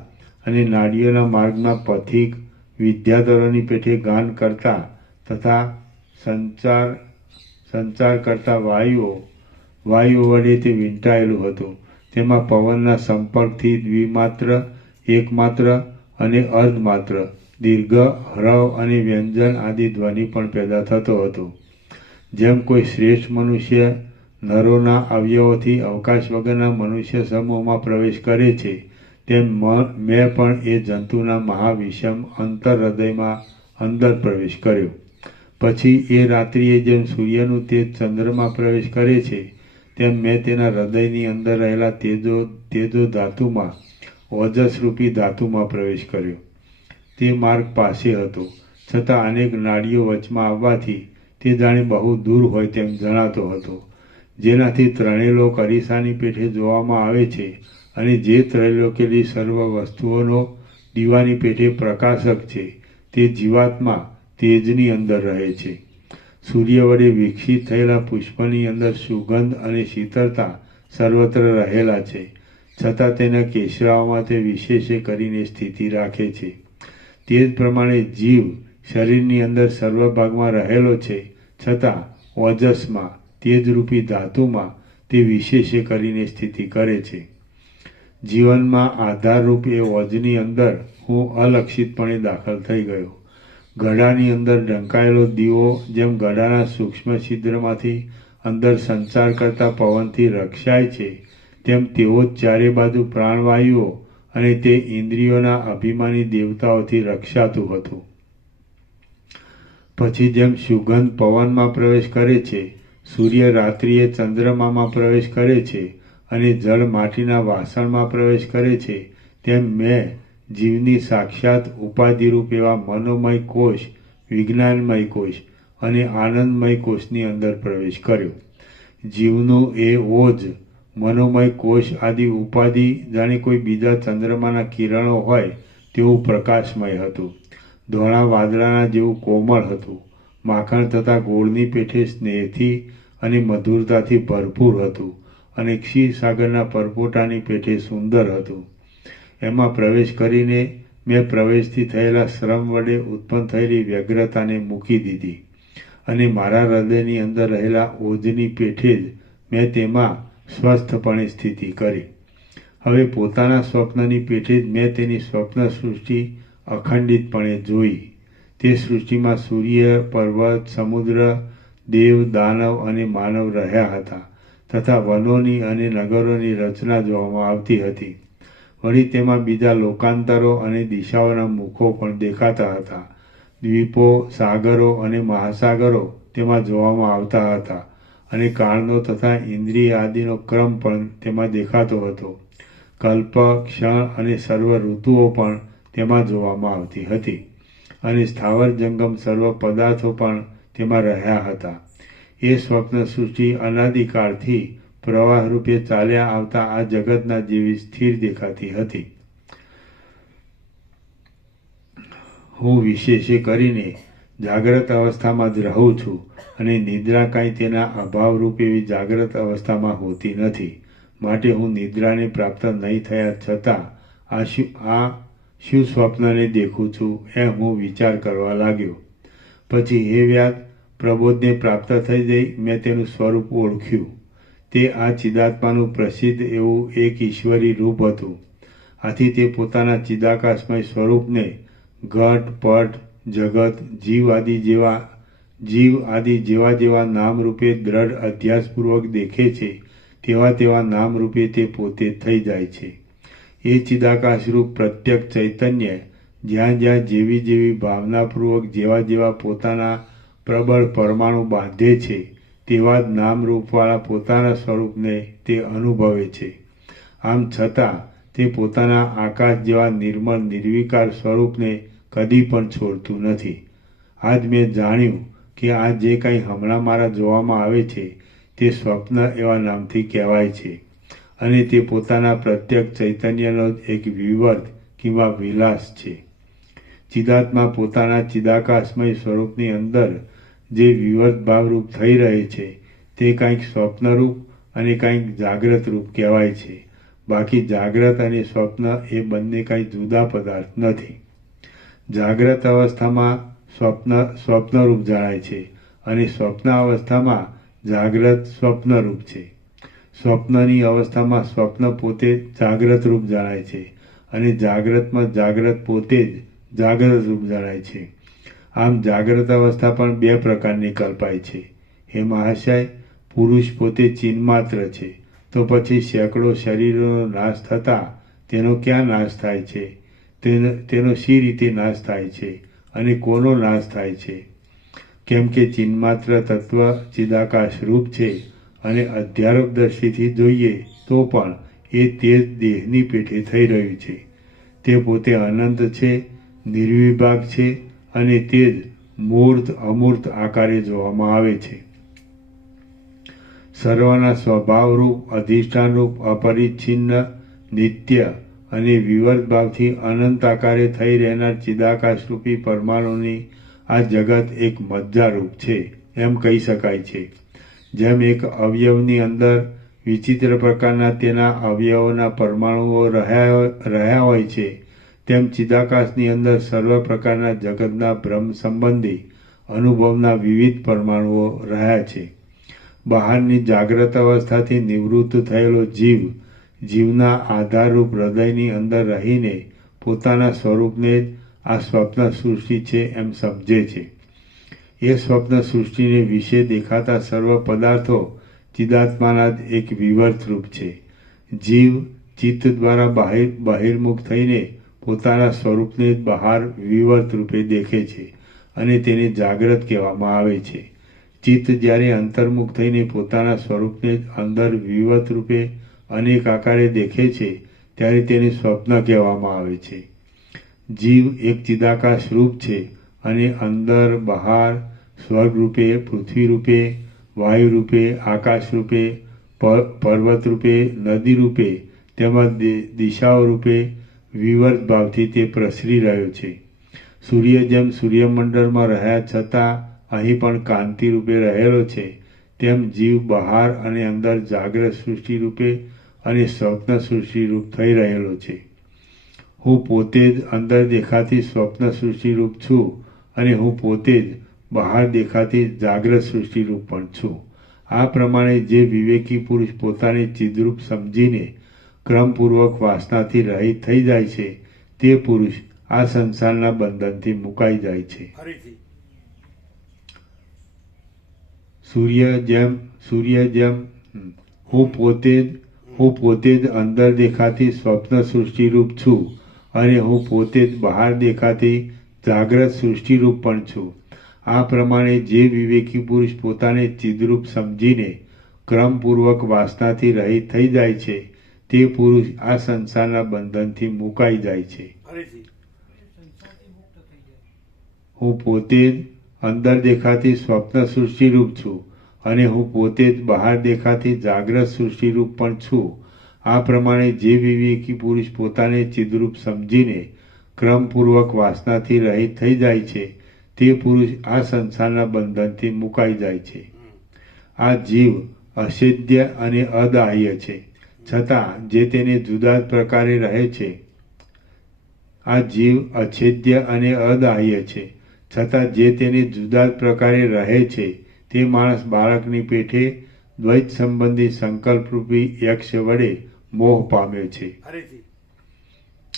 અને નાડીઓના માર્ગમાં પથિક વિદ્યાધરોની પેઠે ગાન કરતા તથા સંચાર કરતા વાયુઓ વડે તે વીંટાયેલું હતું. તેમાં પવનના સંપર્કથી દ્વિમાત્ર, એકમાત્ર અને અર્ધમાત્ર, દીર્ઘ, હ્રવ અને વ્યંજન આદિ ધ્વનિ પણ પેદા થતો હતો. જેમ કોઈ શ્રેષ્ઠ મનુષ્ય નરોના અવયવોથી અવકાશ વગરના મનુષ્ય સમૂહમાં પ્રવેશ કરે છે તેમ મેં પણ એ જંતુના મહાવિષમ અંતરહૃદયમાં અંદર પ્રવેશ કર્યો. પછી એ રાત્રિએ જેમ સૂર્યનું તેજ ચંદ્રમાં પ્રવેશ કરે છે તેમ મેં તેના હૃદયની અંદર રહેલા તેજો ધાતુમાં, ઓજસરૂપી ધાતુમાં પ્રવેશ કર્યો. તે માર્ગ પાસે હતો, છતાં અનેક નાડીઓ વચમાં આવવાથી તે જાણે બહુ દૂર હોય તેમ જણાતો હતો. જેનાથી ત્રણેયલોક અરીસાની પેઠે જોવામાં આવે છે અને જે ત્રૈલોક્યની સર્વ વસ્તુઓનો દીવાની પેઠે પ્રકાશક છે તે જીવાત્મા તેજની અંદર રહે છે. સૂર્ય વડે વિકસિત થયેલા પુષ્પની અંદર સુગંધ અને શીતળતા સર્વત્ર રહેલા છે, છતાં તેના કેશરાઓમાં તે વિશેષે કરીને સ્થિતિ રાખે છે. તે જ પ્રમાણે જીવ શરીરની અંદર સર્વ ભાગમાં રહેલો છે, છતાં ઓજસમાં, તેજરૂપી ધાતુમાં તે વિશેષે કરીને સ્થિતિ કરે છે. જીવનમાં આધારરૂપ એ ઓજની અંદર હું અલક્ષિતપણે દાખલ થઈ ગયો. ગળાની અંદર ઢંકાયેલો દીવો જેમ ગળાના સૂક્ષ્મ છિદ્રમાંથી અંદર સંચાર કરતા પવનથી રક્ષાય છે, તેમ તેઓ જ ચારે બાજુ પ્રાણવાયુઓ અને તે ઇન્દ્રિયોના અભિમાની દેવતાઓથી રક્ષાતું હતું. પછી જેમ સુગંધ પવનમાં પ્રવેશ કરે છે, સૂર્ય રાત્રિએ ચંદ્રમામાં પ્રવેશ કરે છે અને જળ માટીના વાસણમાં પ્રવેશ કરે છે, તેમ મેં જીવની સાક્ષાત ઉપાધિરૂપ એવા મનોમય કોષ, વિજ્ઞાનમય કોષ અને આનંદમય કોષની અંદર પ્રવેશ કર્યો. જીવનું એ ઓજ, મનોમય કોષ આદિ ઉપાધિ જાણે કોઈ બીજા ચંદ્રમાના કિરણો હોય તેવું પ્રકાશમય હતું. ધોળા વાદળાના જેવું કોમળ હતું. માખણ તથા ગોળની પેઠે સ્નેહથી અને મધુરતાથી ભરપૂર હતું અને ક્ષીરસાગરના પરપોટાની પેઠે સુંદર હતું. એમાં પ્રવેશ કરીને મેં પ્રવેશથી થયેલા શ્રમ વડે ઉત્પન્ન થયેલી વ્યગ્રતાને મૂકી દીધી અને મારા હૃદયની અંદર રહેલા ઓજની પેઠે જ મેં તેમાં સ્વસ્થપણે સ્થિતિ કરી. હવે પોતાના સ્વપ્નની પેઠે જ મેં તેની સ્વપ્ન સૃષ્ટિ અખંડિતપણે જોઈ. તે સૃષ્ટિમાં સૂર્ય, પર્વત, સમુદ્ર, દેવ, દાનવ અને માનવ રહ્યા હતા તથા વનોની અને નગરોની રચના જોવામાં આવતી હતી. વળી તેમાં બીજા લોકાંતરો અને દિશાઓના મુખો પણ દેખાતા હતા. દ્વીપો, સાગરો અને મહાસાગરો તેમાં જોવામાં આવતા હતા અને કાળનો તથા ઇન્દ્રિય આદિનો ક્રમ પણ તેમાં દેખાતો હતો. કલ્પ, ક્ષણ અને સર્વ ઋતુઓ પણ તેમાં જોવામાં આવતી હતી અને સ્થાવર જંગમ સર્વ પદાર્થો પણ તેમાં રહ્યા હતા. એ સ્વપ્ન સૃષ્ટિ અનાદિકાળથી પ્રવાહ રૂપે ચાલ્યા આવતા આ જગતના જેવી સ્થિર દેખાતી હતી. હું વિશેષે કરીને જાગ્રત અવસ્થામાં જ રહું છું અને નિદ્રા કાંઈ તેના અભાવરૂપ એવી જાગ્રત અવસ્થામાં હોતી નથી. માટે હું નિદ્રાને પ્રાપ્ત નહીં થયા છતાં આ શું સ્વપ્નને દેખું છું એમ હું વિચાર કરવા લાગ્યો. પછી હે વ્યાસ, પ્રબોધને પ્રાપ્ત થઈ જઈ મેં તેનું સ્વરૂપ ઓળખ્યું. તે આ ચિદાત્માનું પ્રસિદ્ધ એવું એક ઈશ્વરી રૂપ હતું. આથી તે પોતાના ચિદાકાશમય સ્વરૂપને ઘટ, પટ, જગત, જીવ આદિ જેવા નામરૂપે દ્રઢ અધ્યાસપૂર્વક દેખે છે તેવા નામરૂપે તે પોતે થઈ જાય છે. એ ચિદાકાશરૂપ પ્રત્યક્ષ ચૈતન્ય જ્યાં જેવી ભાવનાપૂર્વક જેવા પોતાના પ્રબળ પરમાણુ બાંધે છે તેવા જ નામરૂપવાળા પોતાના સ્વરૂપને તે અનુભવે છે. આમ છતાં તે પોતાના આકાશ જેવા નિર્મળ નિર્વિકાર સ્વરૂપને કદી પણ છોડતું નથી. આજ મેં જાણ્યું કે આ જે કંઈ હમણાં મારા જોવામાં આવે છે તે સ્વપ્ન એવા નામથી કહેવાય છે અને તે પોતાના પ્રત્યક્ષ ચૈતન્યનો એક વિવર્ત કિંવા વિલાસ છે. ચિદાત્મા પોતાના ચિદાકાશમય સ્વરૂપની અંદર જે વિવર્ત ભાવરૂપ થઈ રહે છે તે કંઈક સ્વપ્નરૂપ અને કંઈક જાગ્રત રૂપ કહેવાય છે. બાકી જાગ્રત અને સ્વપ્ન એ બંને કંઈ જુદા પદાર્થ નથી. જાગ્રત અવસ્થામાં સ્વપ્નરૂપ જણાય છે અને સ્વપ્ન અવસ્થામાં જાગ્રત સ્વપ્નરૂપ છે. સ્વપ્નની અવસ્થામાં સ્વપ્ન પોતે જાગ્રત રૂપ જણાય છે અને જાગ્રતમાં જાગ્રત પોતે જ જાગ્રત રૂપ જણાય છે. આમ જાગ્રત અવસ્થા પણ બે પ્રકારની કલ્પાય છે. હે મહાશય, પુરુષ પોતે ચિન્માત્ર છે તો પછી સેંકડો શરીરોનો નાશ થતાં તેનો ક્યાં નાશ થાય છે? તેનો શી રીતે નાશ થાય છે અને કોનો નાશ થાય છે? કેમ કે ચિન્માત્ર તત્વ ચિદાકાશ રૂપ છે અને અધ્યારોપ દ્રષ્ટિથી જોઈએ તો પણ એ તે જ દેહની પેઠે થઈ રહ્યું છે. તે પોતે અનંત છે, નિર્વિભાગ છે અને તે જ મૂર્ત અમૂર્ત આકારે જોવામાં આવે છે. સર્વના સ્વભાવરૂપ, અધિષ્ઠાનરૂપ, અપરિચ્છિન્ન, નિત્ય અને વિવર્ત ભાવથી અનંત આકારે થઈ રહેનાર ચિદાકાશરૂપી પરમાણુની આ જગત એક મજ્જારૂપ છે એમ કહી શકાય છે. જેમ એક અવયવની અંદર વિચિત્ર પ્રકારના તેના અવયવોના પરમાણુઓ રહ્યા હોય છે તેમ ચિદાકાશની અંદર સર્વ પ્રકારના જગતના બ્રહ્મ સંબંધી અનુભવના વિવિધ પરમાણુઓ રહ્યા છે. બહારની જાગ્રત અવસ્થાથી નિવૃત્ત થયેલો જીવના આધારરૂપ હૃદયની અંદર રહીને પોતાના સ્વરૂપને જ આ સ્વપ્ન સૃષ્ટિ છે એમ સમજે છે. એ સ્વપ્ન સૃષ્ટિને વિશે દેખાતા સર્વ પદાર્થો ચિદાત્માના જ એક વિવર્ત રૂપ છે. જીવ ચિત્ત દ્વારા બહિર્મુખ થઈને પોતાના સ્વરૂપને જ બહાર વિવર્ત રૂપે દેખે છે અને તેને જાગ્રત કહેવામાં આવે છે. ચિત્ત જ્યારે અંતર્મુખ થઈને પોતાના સ્વરૂપને જ અંદર વિવર્ત રૂપે અનેક આકારે દેખે છે ત્યારે તેને સ્વપ્ન કહેવામાં આવે છે. જીવ એક ચિદાકાશ રૂપ છે અને અંદર બહાર સ્વર્ગ રૂપે, પૃથ્વી રૂપે, વાયુ રૂપે, આકાશ રૂપે, પર્વત રૂપે, નદી રૂપે તેમજ દિશાઓ રૂપે વિવર્ત ભાવથી તે પ્રસરી રહ્યો છે. સૂર્ય જેમ સૂર્યમંડળમાં રહ્યા છતાં અહીં પણ કાંતિ રૂપે રહેલો છે તેમ જીવ બહાર અને અંદર જાગ્રત સૃષ્ટિ રૂપે અને સ્વપ્ન સૃષ્ટિ રૂપ થઈ રહેલો છે. હું પોતે જ અંદર દેખાતી સ્વપ્ન સૃષ્ટિ રૂપ છું અને હું પોતે જ બહાર દેખાતી જાગ્રત સૃષ્ટિ રૂપ પણ છું. આ પ્રમાણે જે વિવેકી પુરુષ પોતાને ચિદરૂપ સમજીને ક્રમપૂર્વક વાસનાથી રહિત થઈ જાય છે તે પુરુષ આ સંસારના બંધનથી મુકાઈ જાય છે. સૂર્ય જેમ હું પોતે જ અંદર દેખાતી સ્વપ્ન સૃષ્ટિરૂપ છું અને હું પોતે જ બહાર દેખાતી જાગ્રત સૃષ્ટિરૂપ પણ છું. આ પ્રમાણે જે વિવેકી પુરુષ પોતાને ચિદરૂપ સમજીને ક્રમપૂર્વક વાસનાથી રહિત થઈ જાય છે તે પુરુષ આ સંસારના બંધનથી મુકાઈ જાય છે. હું પોતે જ અંદર દેખાતી સ્વપ્ન સૃષ્ટિરૂપ છું અને હું પોતે જ બહાર દેખાતી જાગ્રત સૃષ્ટિરૂપ પણ છું. આ પ્રમાણે જે વિવેકી પુરુષ પોતાને ચિદરૂપ સમજીને ક્રમપૂર્વક વાસનાથી રહિત થઈ જાય છે તે પુરુષ આ સંસારના બંધનથી મુકાઈ જાય છે. આ જીવ અછેદ્ય અને અદાહ્ય છે, છતાં જે તેને જુદા જ પ્રકારે રહે છે. આ જીવ અછેદ્ય અને અદાહ્ય છે, છતાં જે તેને જુદા જ પ્રકારે રહે છે તે માણસ બાળકની પેઠે દ્વૈત સંબંધી સંકલ્પરૂપી યક્ષ વડે મોહ પામ્યો છે.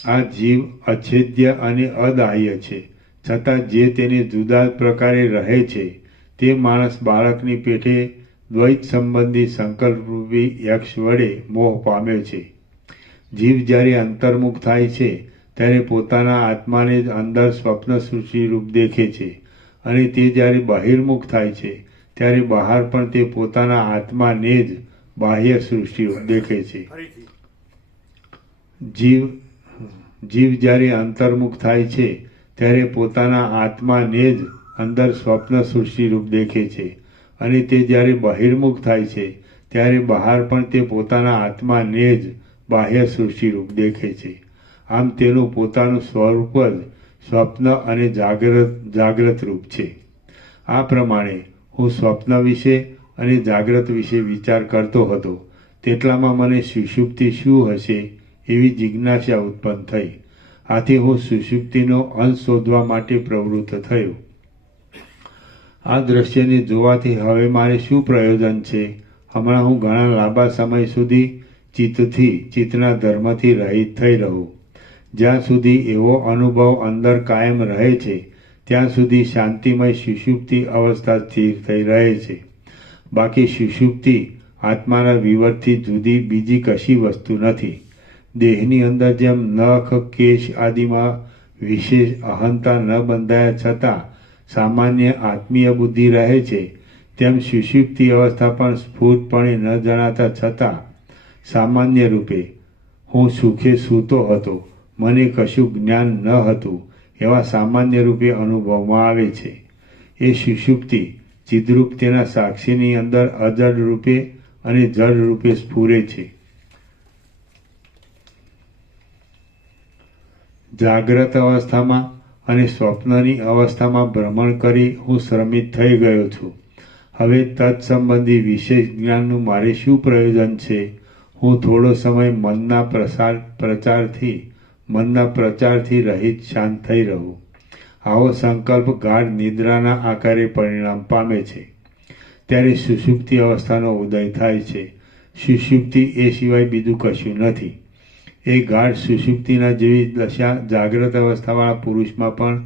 આ જીવ અછેદ્ય અને અદાહ્ય છે, છતાં જે તેને જુદા જ પ્રકારે રહે છે તે માણસ બાળકની પેઠે દ્વૈત સંબંધી સંકલ્પરૂપી યક્ષ વડે મોહ પામ્યો છે. જીવ જ્યારે અંતર્મુખ થાય છે ત્યારે પોતાના આત્માને જ અંદર સ્વપ્ન સૃષ્ટિ રૂપ દેખે છે, અને તે જ્યારે બહિર્મુખ થાય છે ત્યારે બહાર પણ તે પોતાના આત્માને જ બાહ્ય સૃષ્ટિ રૂપ દેખે છે. જીવ જ્યારે અંતર્મુખ થાય છે ત્યારે પોતાના આત્માને જ અંદર સ્વપ્ન સૃષ્ટિ રૂપ દેખે છે, અને તે જ્યારે બહિર્મુખ થાય છે ત્યારે બહાર પણ તે પોતાના આત્માને જ બાહ્ય સૃષ્ટિ રૂપ દેખે છે. આમ તેનું પોતાનું સ્વરૂપ જ સ્વપ્ન અને જાગ્રત રૂપ છે. આ પ્રમાણે હું સ્વપ્ન વિશે અને જાગ્રત વિશે વિચાર કરતો હતો તેટલામાં મને સુષુપ્તિ શું હશે એવી જિજ્ઞાસા ઉત્પન્ન થઈ. આથી હું સુષુપ્તિનો અંશ શોધવા માટે પ્રવૃત્ત થયો. આ દ્રશ્યને જોવાથી હવે મારે શું પ્રયોજન છે? હમણાં હું ઘણા લાંબા સમય સુધી ચિત્તના ધર્મથી રહિત થઈ રહું. જ્યાં સુધી એવો અનુભવ અંદર કાયમ રહે છે ત્યાં સુધી શાંતિમય સુષુપ્તિ અવસ્થા સ્થિર થઈ રહે છે. બાકી સુષુપ્તિ આત્માના વિવરથી જુદી બીજી કશી વસ્તુ નથી. દેહની અંદર જેમ નખ, કેશ આદિમાં વિશેષ અહંતા ન બંધાયા છતાં સામાન્ય આત્મીય બુદ્ધિ રહે છે, તેમ સુષુપ્તિ અવસ્થા પણ સ્ફૂર્તપણે ન જણાતા છતાં સામાન્ય રૂપે હું સુખે સૂતો હતો, મને કશું જ્ઞાન ન હતું એવા સામાન્ય રૂપે અનુભવમાં આવે છે. એ સુષુપ્તિ ચિદ્રૂપ તેના સાક્ષીની અંદર અજડ રૂપે અને જડ રૂપે સ્ફુરે છે. જાગ્રત અવસ્થામાં અને સ્વપ્નની અવસ્થામાં ભ્રમણ કરી હું શ્રમિત થઈ ગયો છું. હવે તત્સંબંધી વિશેષ જ્ઞાનનું મારે શું પ્રયોજન છે? હું થોડો સમય મનના પ્રચારથી રહિત શાંત થઈ રહું. આવો સંકલ્પ ગાઢ નિદ્રાના આકારે પરિણામ પામે છે. ત્યારે સુષુપ્તિ અવસ્થાનો ઉદય થાય છે. સુષુપ્તિ એ સિવાય બીજું કશું નથી. એ ગાઢ સુષુપ્તિના જેવી દશા જાગ્રત અવસ્થાવાળા પુરુષમાં પણ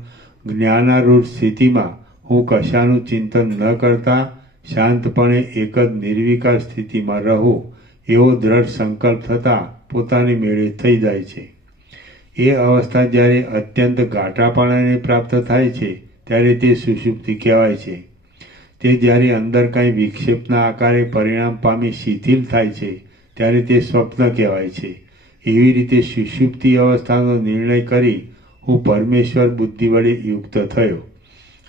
જ્ઞાનારૂઢ સ્થિતિમાં હું કશાનું ચિંતન ન કરતા શાંતપણે એક જ નિર્વિકાર સ્થિતિમાં રહું એવો દ્રઢ સંકલ્પ થતાં પોતાની મેળે થઈ જાય છે. એ અવસ્થા જ્યારે અત્યંત ઘાટાપણાને પ્રાપ્ત થાય છે ત્યારે તે સુષુપ્તિ કહેવાય છે. તે જ્યારે અંદર કાંઈ વિક્ષેપના આકારે પરિણામ પામી શિથિલ થાય છે ત્યારે તે સ્વપ્ન કહેવાય છે. એવી રીતે સુષુપ્તિ અવસ્થાનો નિર્ણય કરી હું પરમેશ્વર બુદ્ધિ વડે યુક્ત થયો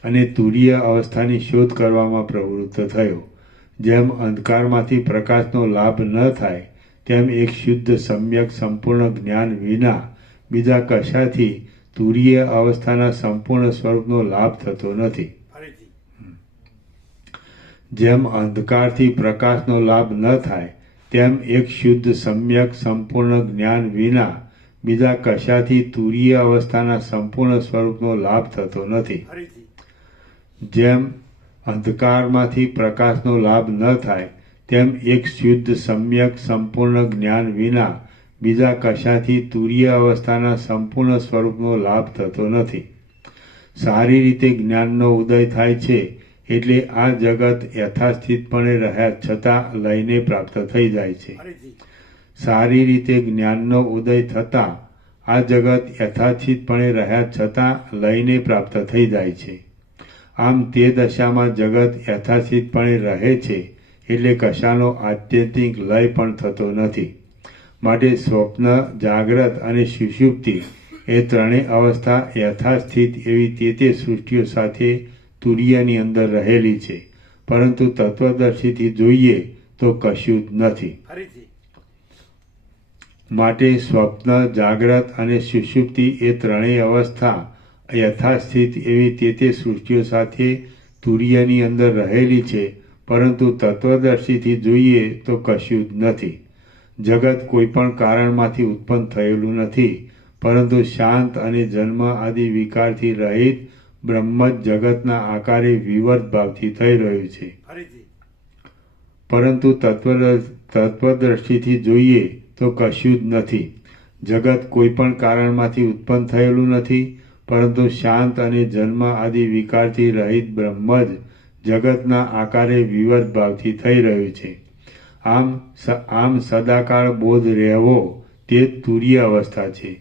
અને તુરીય અવસ્થાની શોધ કરવામાં પ્રવૃત્ત થયો. જેમ અંધકારમાંથી પ્રકાશનો લાભ ન થાય તેમ એક શુદ્ધ સમ્યક સંપૂર્ણ જ્ઞાન વિના બીજા કશાથી તુરીય અવસ્થાના સંપૂર્ણ સ્વરૂપનો લાભ થતો નથી. જેમ અંધકારથી પ્રકાશનો લાભ ન થાય તેમ એક શુદ્ધ સમ્યક સંપૂર્ણ જ્ઞાન વિના બીજા કશાથી તુરીય અવસ્થાના સંપૂર્ણ સ્વરૂપનો લાભ થતો નથી. જેમ અંધકારમાંથી પ્રકાશનો લાભ ન થાય તેમ એક શુદ્ધ સમ્યક સંપૂર્ણ જ્ઞાન વિના બીજા કશાથી તુરીય અવસ્થાના સંપૂર્ણ સ્વરૂપનો લાભ થતો નથી. સારી રીતે જ્ઞાનનો ઉદય થાય છે એટલે આ જગત યથાસ્થિતપણે રહ્યા છતાં લયને પ્રાપ્ત થઈ જાય છે. સારી રીતે જ્ઞાનનો ઉદય થતાં આ જગત યથાસ્થિતપણે રહ્યા છતાં લયને પ્રાપ્ત થઈ જાય છે. આમ તે દશામાં જગત યથાસ્થિતપણે રહે છે એટલે કશાનો આત્યંતિક લય પણ થતો નથી. માટે સ્વપ્ન, જાગ્રત અને સુષુપ્તિ એ ત્રણેય અવસ્થા યથાસ્થિત એવી તે સૃષ્ટિઓ સાથે તુરીયની અંદર રહેલી છે, પરંતુ તત્વદર્શીથી જોઈએ તો કશું જ નથી. માટે સ્વપ્ન, જાગ્રત અને સુષુપ્તિ એ ત્રણેય અવસ્થા યથાસ્થિત એવી તે સૃષ્ટિઓ સાથે તુર્યની અંદર રહેલી છે, પરંતુ તત્વદર્શીથી જોઈએ તો કશું જ નથી. જગત કોઈ પણ કારણમાંથી ઉત્પન્ન થયેલું નથી, પરંતુ શાંત અને જન્મ આદિ વિકારથી રહિત બ્રહ્મ જ જગતના આકારે વિવર્ત ભાવથી થઈ રહ્યું છે. પરંતુ તત્વદ્રષ્ટિથી જોઈએ તો કશું જ નથી. જગત કોઈ પણ કારણમાંથી ઉત્પન્ન થયેલું નથી, પરંતુ શાંત અને જન્મ આદિ વિકારથી રહિત બ્રહ્મ જ જગતના આકારે વિવર્ત ભાવથી થઈ રહ્યું છે. આમ સદાકાળ બોધ રહેવો તે જ તુર્ય અવસ્થા છે.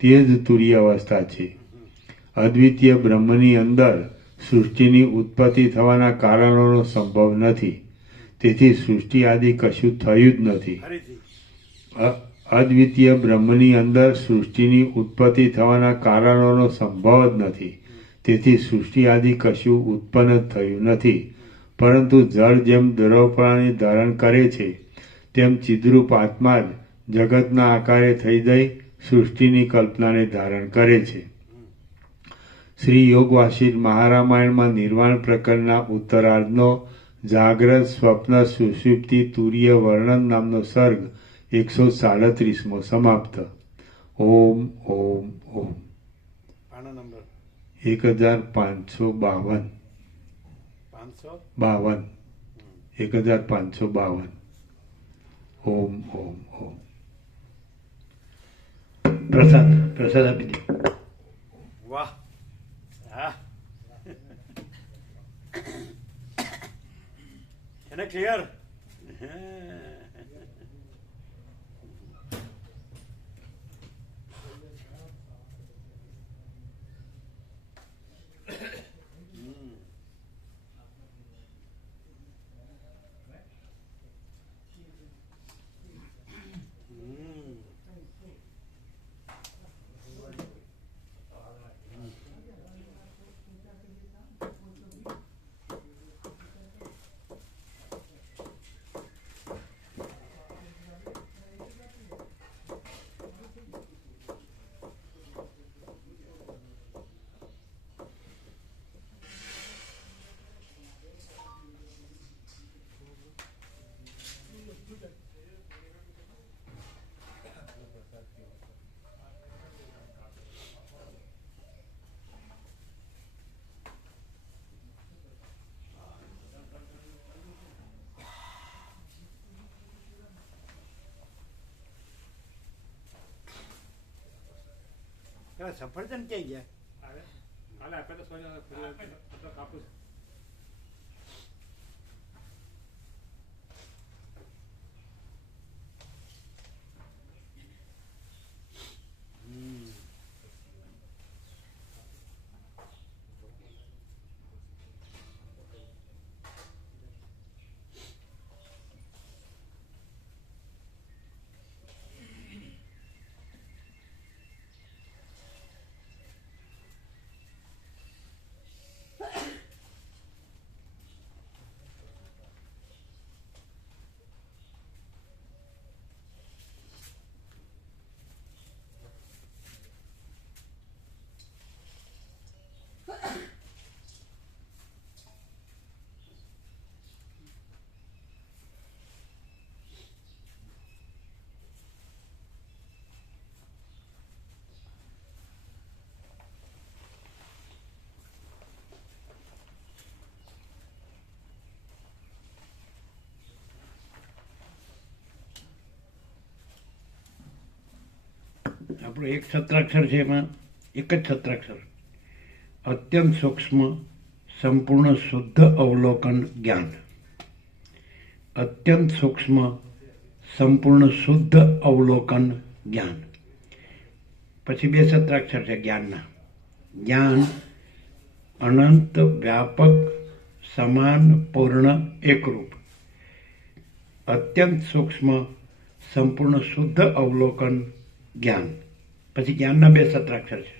તે જ તુર્ય અવસ્થા છે. અદ્વિતીય બ્રહ્મની અંદર સૃષ્ટિની ઉત્પત્તિ થવાના કારણોનો સંભવ નથી, તેથી સૃષ્ટિ આદિ કશું થયું જ નથી. અદ્વિતીય બ્રહ્મની અંદર સૃષ્ટિની ઉત્પત્તિ થવાના કારણોનો સંભવ જ નથી, તેથી સૃષ્ટિ આદિ કશું ઉત્પન્ન જ થયું નથી. પરંતુ જળ જેમ દ્રવ્યપણાને ધારણ કરે છે, તેમ ચિદ્રૂપ આત્મા જ જગતના આકારે થઈ જઈ સૃષ્ટિની કલ્પનાને ધારણ કરે છે. શ્રી યોગવાસિષ્ઠ મહારામાયણમાં નિર્વાણ પ્રકરણના ઉત્તરાર્ધનો જાગ્રત, સ્વપ્ન, સુષુપ્તિ, તુર્ય વર્ણન નામનો સર્ગ 137મો સમાપ્ત. ઓમ ઓમ ઓમ. 1552. 1552. ઓમ ઓમ ઓમ. પ્રસાદ આપી દે. વાહ, હા, એને ક્લિયર. સફરજન ક્યાં ગયા? કાપુસ આપણો એક છત્રાક્ષર છે, એમાં એક જ છત્રાક્ષર અત્યંત સૂક્ષ્મ સંપૂર્ણ શુદ્ધ અવલોકન જ્ઞાન. અત્યંત સૂક્ષ્મ સંપૂર્ણ શુદ્ધ અવલોકન જ્ઞાન. પછી બે છત્રાક્ષર છે જ્ઞાનના. જ્ઞાન અનંત, વ્યાપક, સમાન, પૂર્ણ, એકરૂપ. અત્યંત સૂક્ષ્મ સંપૂર્ણ શુદ્ધ અવલોકન જ્ઞાન. પછી જ્ઞાનના બે છત્રાક્ષર છે.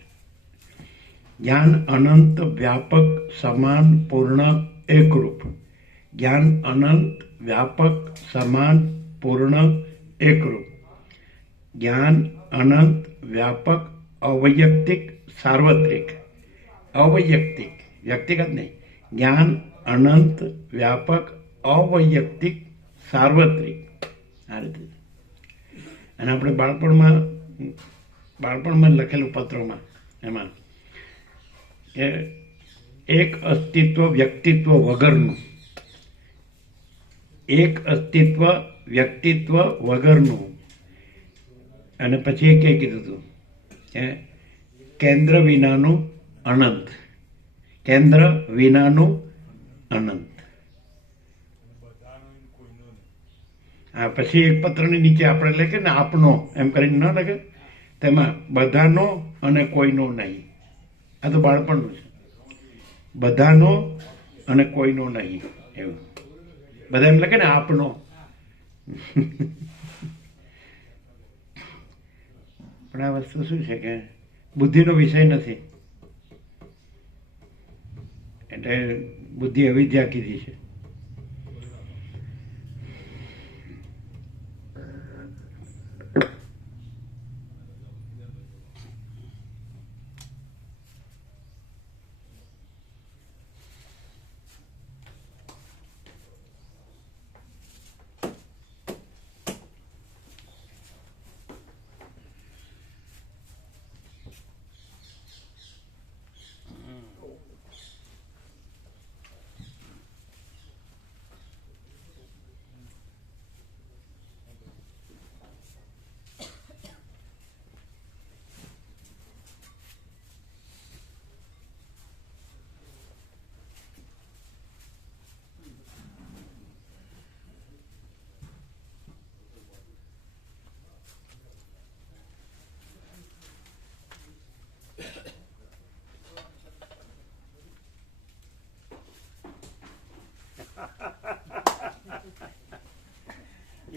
જ્ઞાન અનંત, વ્યાપક, સમાન, પૂર્ણ, એકરૂપ. જ્ઞાન અનંત, વ્યાપક, સમાન, પૂર્ણ એકરૂપ. જ્ઞાન અનંત વ્યાપક અવૈયક્તિક સાર્વત્રિક. અવૈયક્તિક, વ્યક્તિગત નહીં. જ્ઞાન અનંત વ્યાપક અવૈયક્તિક સાર્વત્રિક. આ રીતે. અને આપણે બાળપણમાં લખેલું પત્રોમાં એમાં કે એક અસ્તિત્વ વ્યક્તિત્વ વગરનું, એક અસ્તિત્વ વ્યક્તિત્વ વગરનું. અને પછી એ કીધું હતું કે કેન્દ્ર વિનાનું અનંત, કેન્દ્ર વિનાનું અનંત. હા, પછી એક પત્રની નીચે આપણે લખે ને આપનો એમ કરીને ન લખે, તેમાં બધાનો અને કોઈનો નહીં. આ તો બાળપણનું છે. બધાનો અને કોઈનો નહીં એવું. બધા એમ લખે ને આપનો. પણ આ વસ્તુ શું છે કે બુદ્ધિનો વિષય નથી. એટલે બુદ્ધિ અવિદ્યા કીધી છે.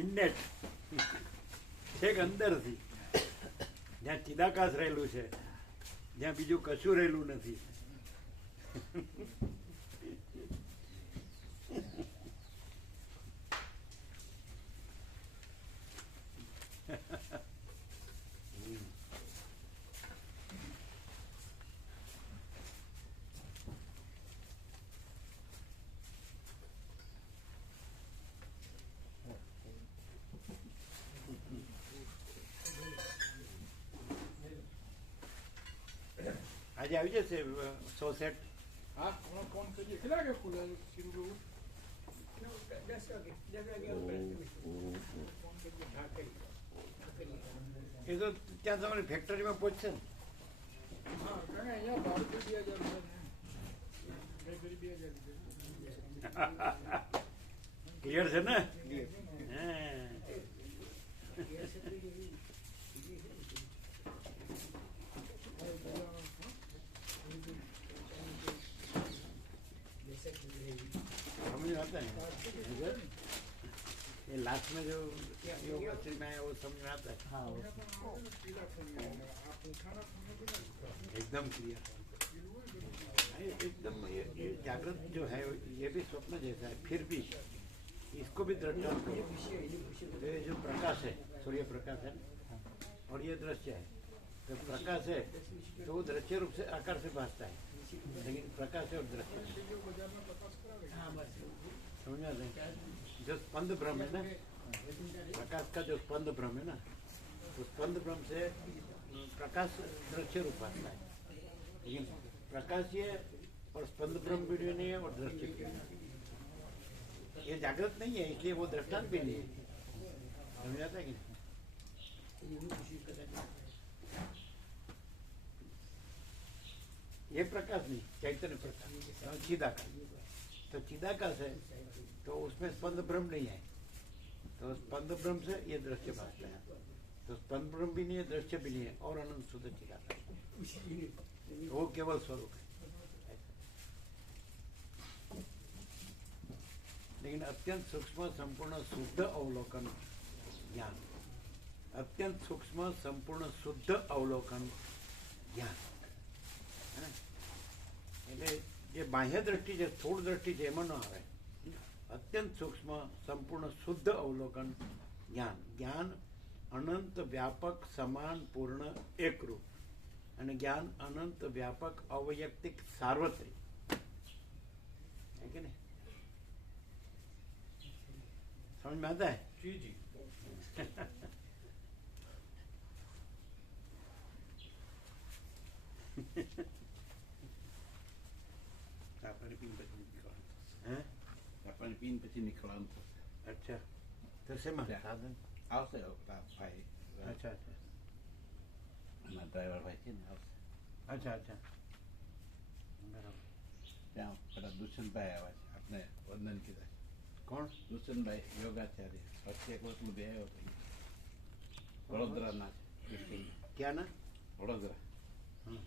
ઇન્નેટ છેક અંદરથી, જ્યાં ચિદાકાશ રહેલું છે, જ્યાં બીજું કશું રહેલું નથી. આજે આવી જશે 100 સેટ. હા, ફોન કરીએ. કેટલા વાગે ખુલે શીરું? 10 વાગે. 10 વાગે ફોન કરીએ. હા, એ તો ત્યાં તમારી ફેક્ટરીમાં પહોંચશે ને. હા, કારણ કે અહીંયા ભાડું 2000 ક્લિયર છે ને? समझ आता है ये लास्ट में जो योग में वो समझ में आता है. हाँ, एकदम क्लियर. एकदम ये जागृत जो है ये भी स्वप्न जैसा है, फिर भी इसको भी दृष्टांत ये जो प्रकाश है, सूर्य प्रकाश है और ये दृश्य है. तो प्रकाश है तो वो दृश्य रूप से आकार से भासता है, लेकिन प्रकाश है और दृश्य समझ आते हैं. जो स्पंद ब्रह्म है ना, प्रकाश का जो स्पंद ब्रह्म है ना, तो स्पंद ब्रह्म से प्रकाश दृश्य रूप भासता है, लेकिन प्रकाश ये और स्पंद ब्रह्म भी नहीं है और दृश्य भी नहीं है. ये जागृत नहीं है, इसलिए वो दृष्टांत भी नहीं है. समझ आता है कि ये प्रकाश नहीं, चैतन्य प्रकाश, चिदाकाश. तो चिदाकाश है तो उसमें स्पंद ब्रह्म नहीं है, तो स्पंद ब्रह्म से ये दृश्य भासता है. तो स्पंद ब्रह्म भी नहीं है, दृश्य भी नहीं है, और अनंत शुद्ध चिदाकाश, वो केवल स्वरूप है. लेकिन अत्यंत सूक्ष्म संपूर्ण शुद्ध अवलोकन ज्ञान, अत्यंत सूक्ष्म संपूर्ण शुद्ध अवलोकन ज्ञान. એટલે જે બાહ્ય દ્રષ્ટિ છે, સ્થૂળ દ્રષ્ટિ છે, એમાં ન આવે. અત્યંત સૂક્ષ્મ સંપૂર્ણ શુદ્ધ અવલોકન જ્ઞાન જ્ઞાન અનંત વ્યાપક સમાન પૂર્ણ એકરૂપ અને જ્ઞાન અનંત વ્યાપક અવૈયક્તિક સાર્વત્રિક है कि नहीं समझ में आता है जी जी આપણને પીન પછી નીકળવાનું હે આપણને પીન પછી નીકળવાનું થશે અચ્છા તો શેમાં ત્યાં. સાધન આવશે પેલા ભાઈ અચ્છા અચ્છા એના ડ્રાઈવર ભાઈ છે ને આવશે અચ્છા અચ્છા બરાબર ત્યાં પેલા દુષ્યંતભાઈ આવ્યા છે આપણે વંદન કીધા છે કોણ દુષ્યંતભાઈ યોગાચાર્ય પછી એક વખત બે આવ્યો હતો વડોદરાના છે દુષ્યંત. ક્યાં ના વડોદરા હમ.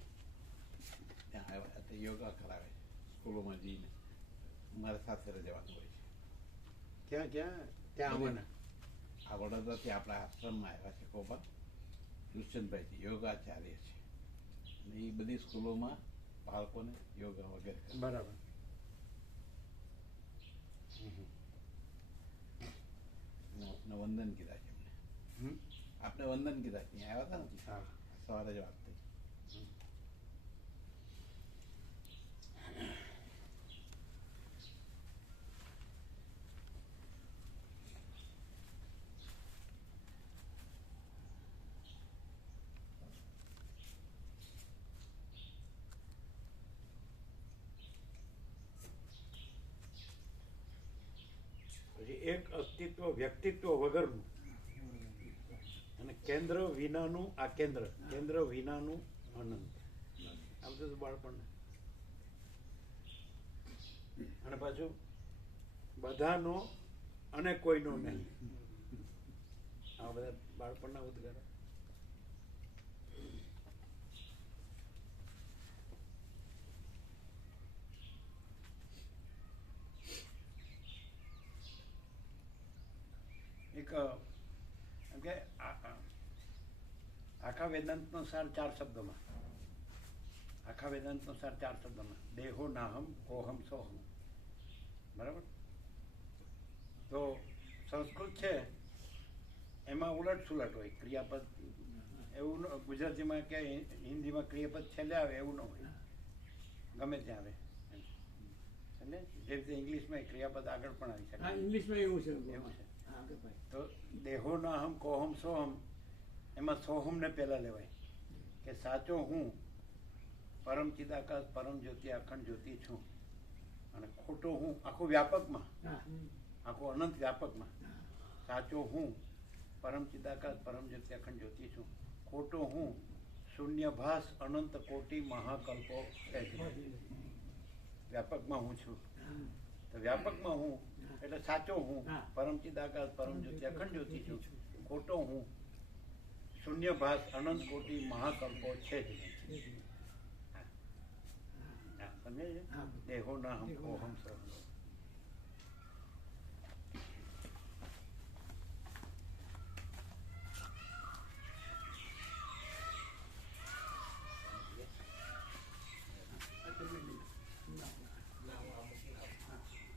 ત્યાં આવ્યા તે યોગા કરાવે છે સ્કૂલોમાં જઈને મારે સાથે રહેવાનું હોય છે ક્યાં ક્યાં ત્યાં આવવાના આ વડોદરાથી આપણા આશ્રમમાં આવ્યા છે કોપા દુષ્યંતભાઈ છે યોગાચાર્ય છે અને એ બધી સ્કૂલોમાં બાળકોને યોગા વગેરે કરે. બરાબર ને વંદન કીધા છે એમને હમ. આપણે વંદન કીધા છે અહીંયા આવ્યા હતા ને હા સવારે જ વાત થઈ. પછી એક અસ્તિત્વ વ્યક્તિત્વ વગરનું અને કેન્દ્ર વિનાનું આ કેન્દ્ર કેન્દ્ર વિનાનું અનંત આ બધું તો બાળપણ અને પાછું બધાનો અને કોઈનો નહીં આ બધા બાળપણના ઉદ્ગારો એક એમ કે આખા વેદાંતનો સાર 4 શબ્દોમાં આખા વેદાંતનો સાર 4 શબ્દોમાં દેહો નાહમ કોહમ સોહમ બરાબર તો સંસ્કૃત છે એમાં ઉલટ સુલટ હોય ક્રિયાપદ એવું ગુજરાતીમાં કે હિન્દીમાં ક્રિયાપદ છેલ્લે આવે એવું ન હોય ગમે ત્યાં આવે સમજે જે રીતે ઇંગ્લિશમાં ક્રિયાપદ આગળ પણ આવી શકે હા ઇંગ્લિશમાં એવું છે એવું છે હા કે ભાઈ તો દેહો ના હમ કોહમ સોહમ એમાં સોહમને પહેલા લેવાય કે સાચો હું પરમ ચિદાકાશ પરમ જ્યોતિ અખંડ જ્યોતિ છું અને ખોટો હું આખું વ્યાપકમાં હા આખું અનંત વ્યાપકમાં સાચો હું પરમ ચિદાકાશ પરમ જ્યોતિ અખંડ જ્યોતિ છું ખોટો હું શૂન્યભાસ અનંત કોટી મહાકલ્પો છે જ નહીં. વ્યાપકમાં હું છું તો વ્યાપકમાં હું એટલે સાચો હું હા. પરમ ચિદાકાશ પરમ જ્યોતિ અખંડ જ્યોતિ છું ખોટો હું શૂન્યભાસ અનંત કોટી મહાકલ્પો છે જ નહીં. હા, સમજાય છે? હા. દેહો ના હમ કોહમ સહ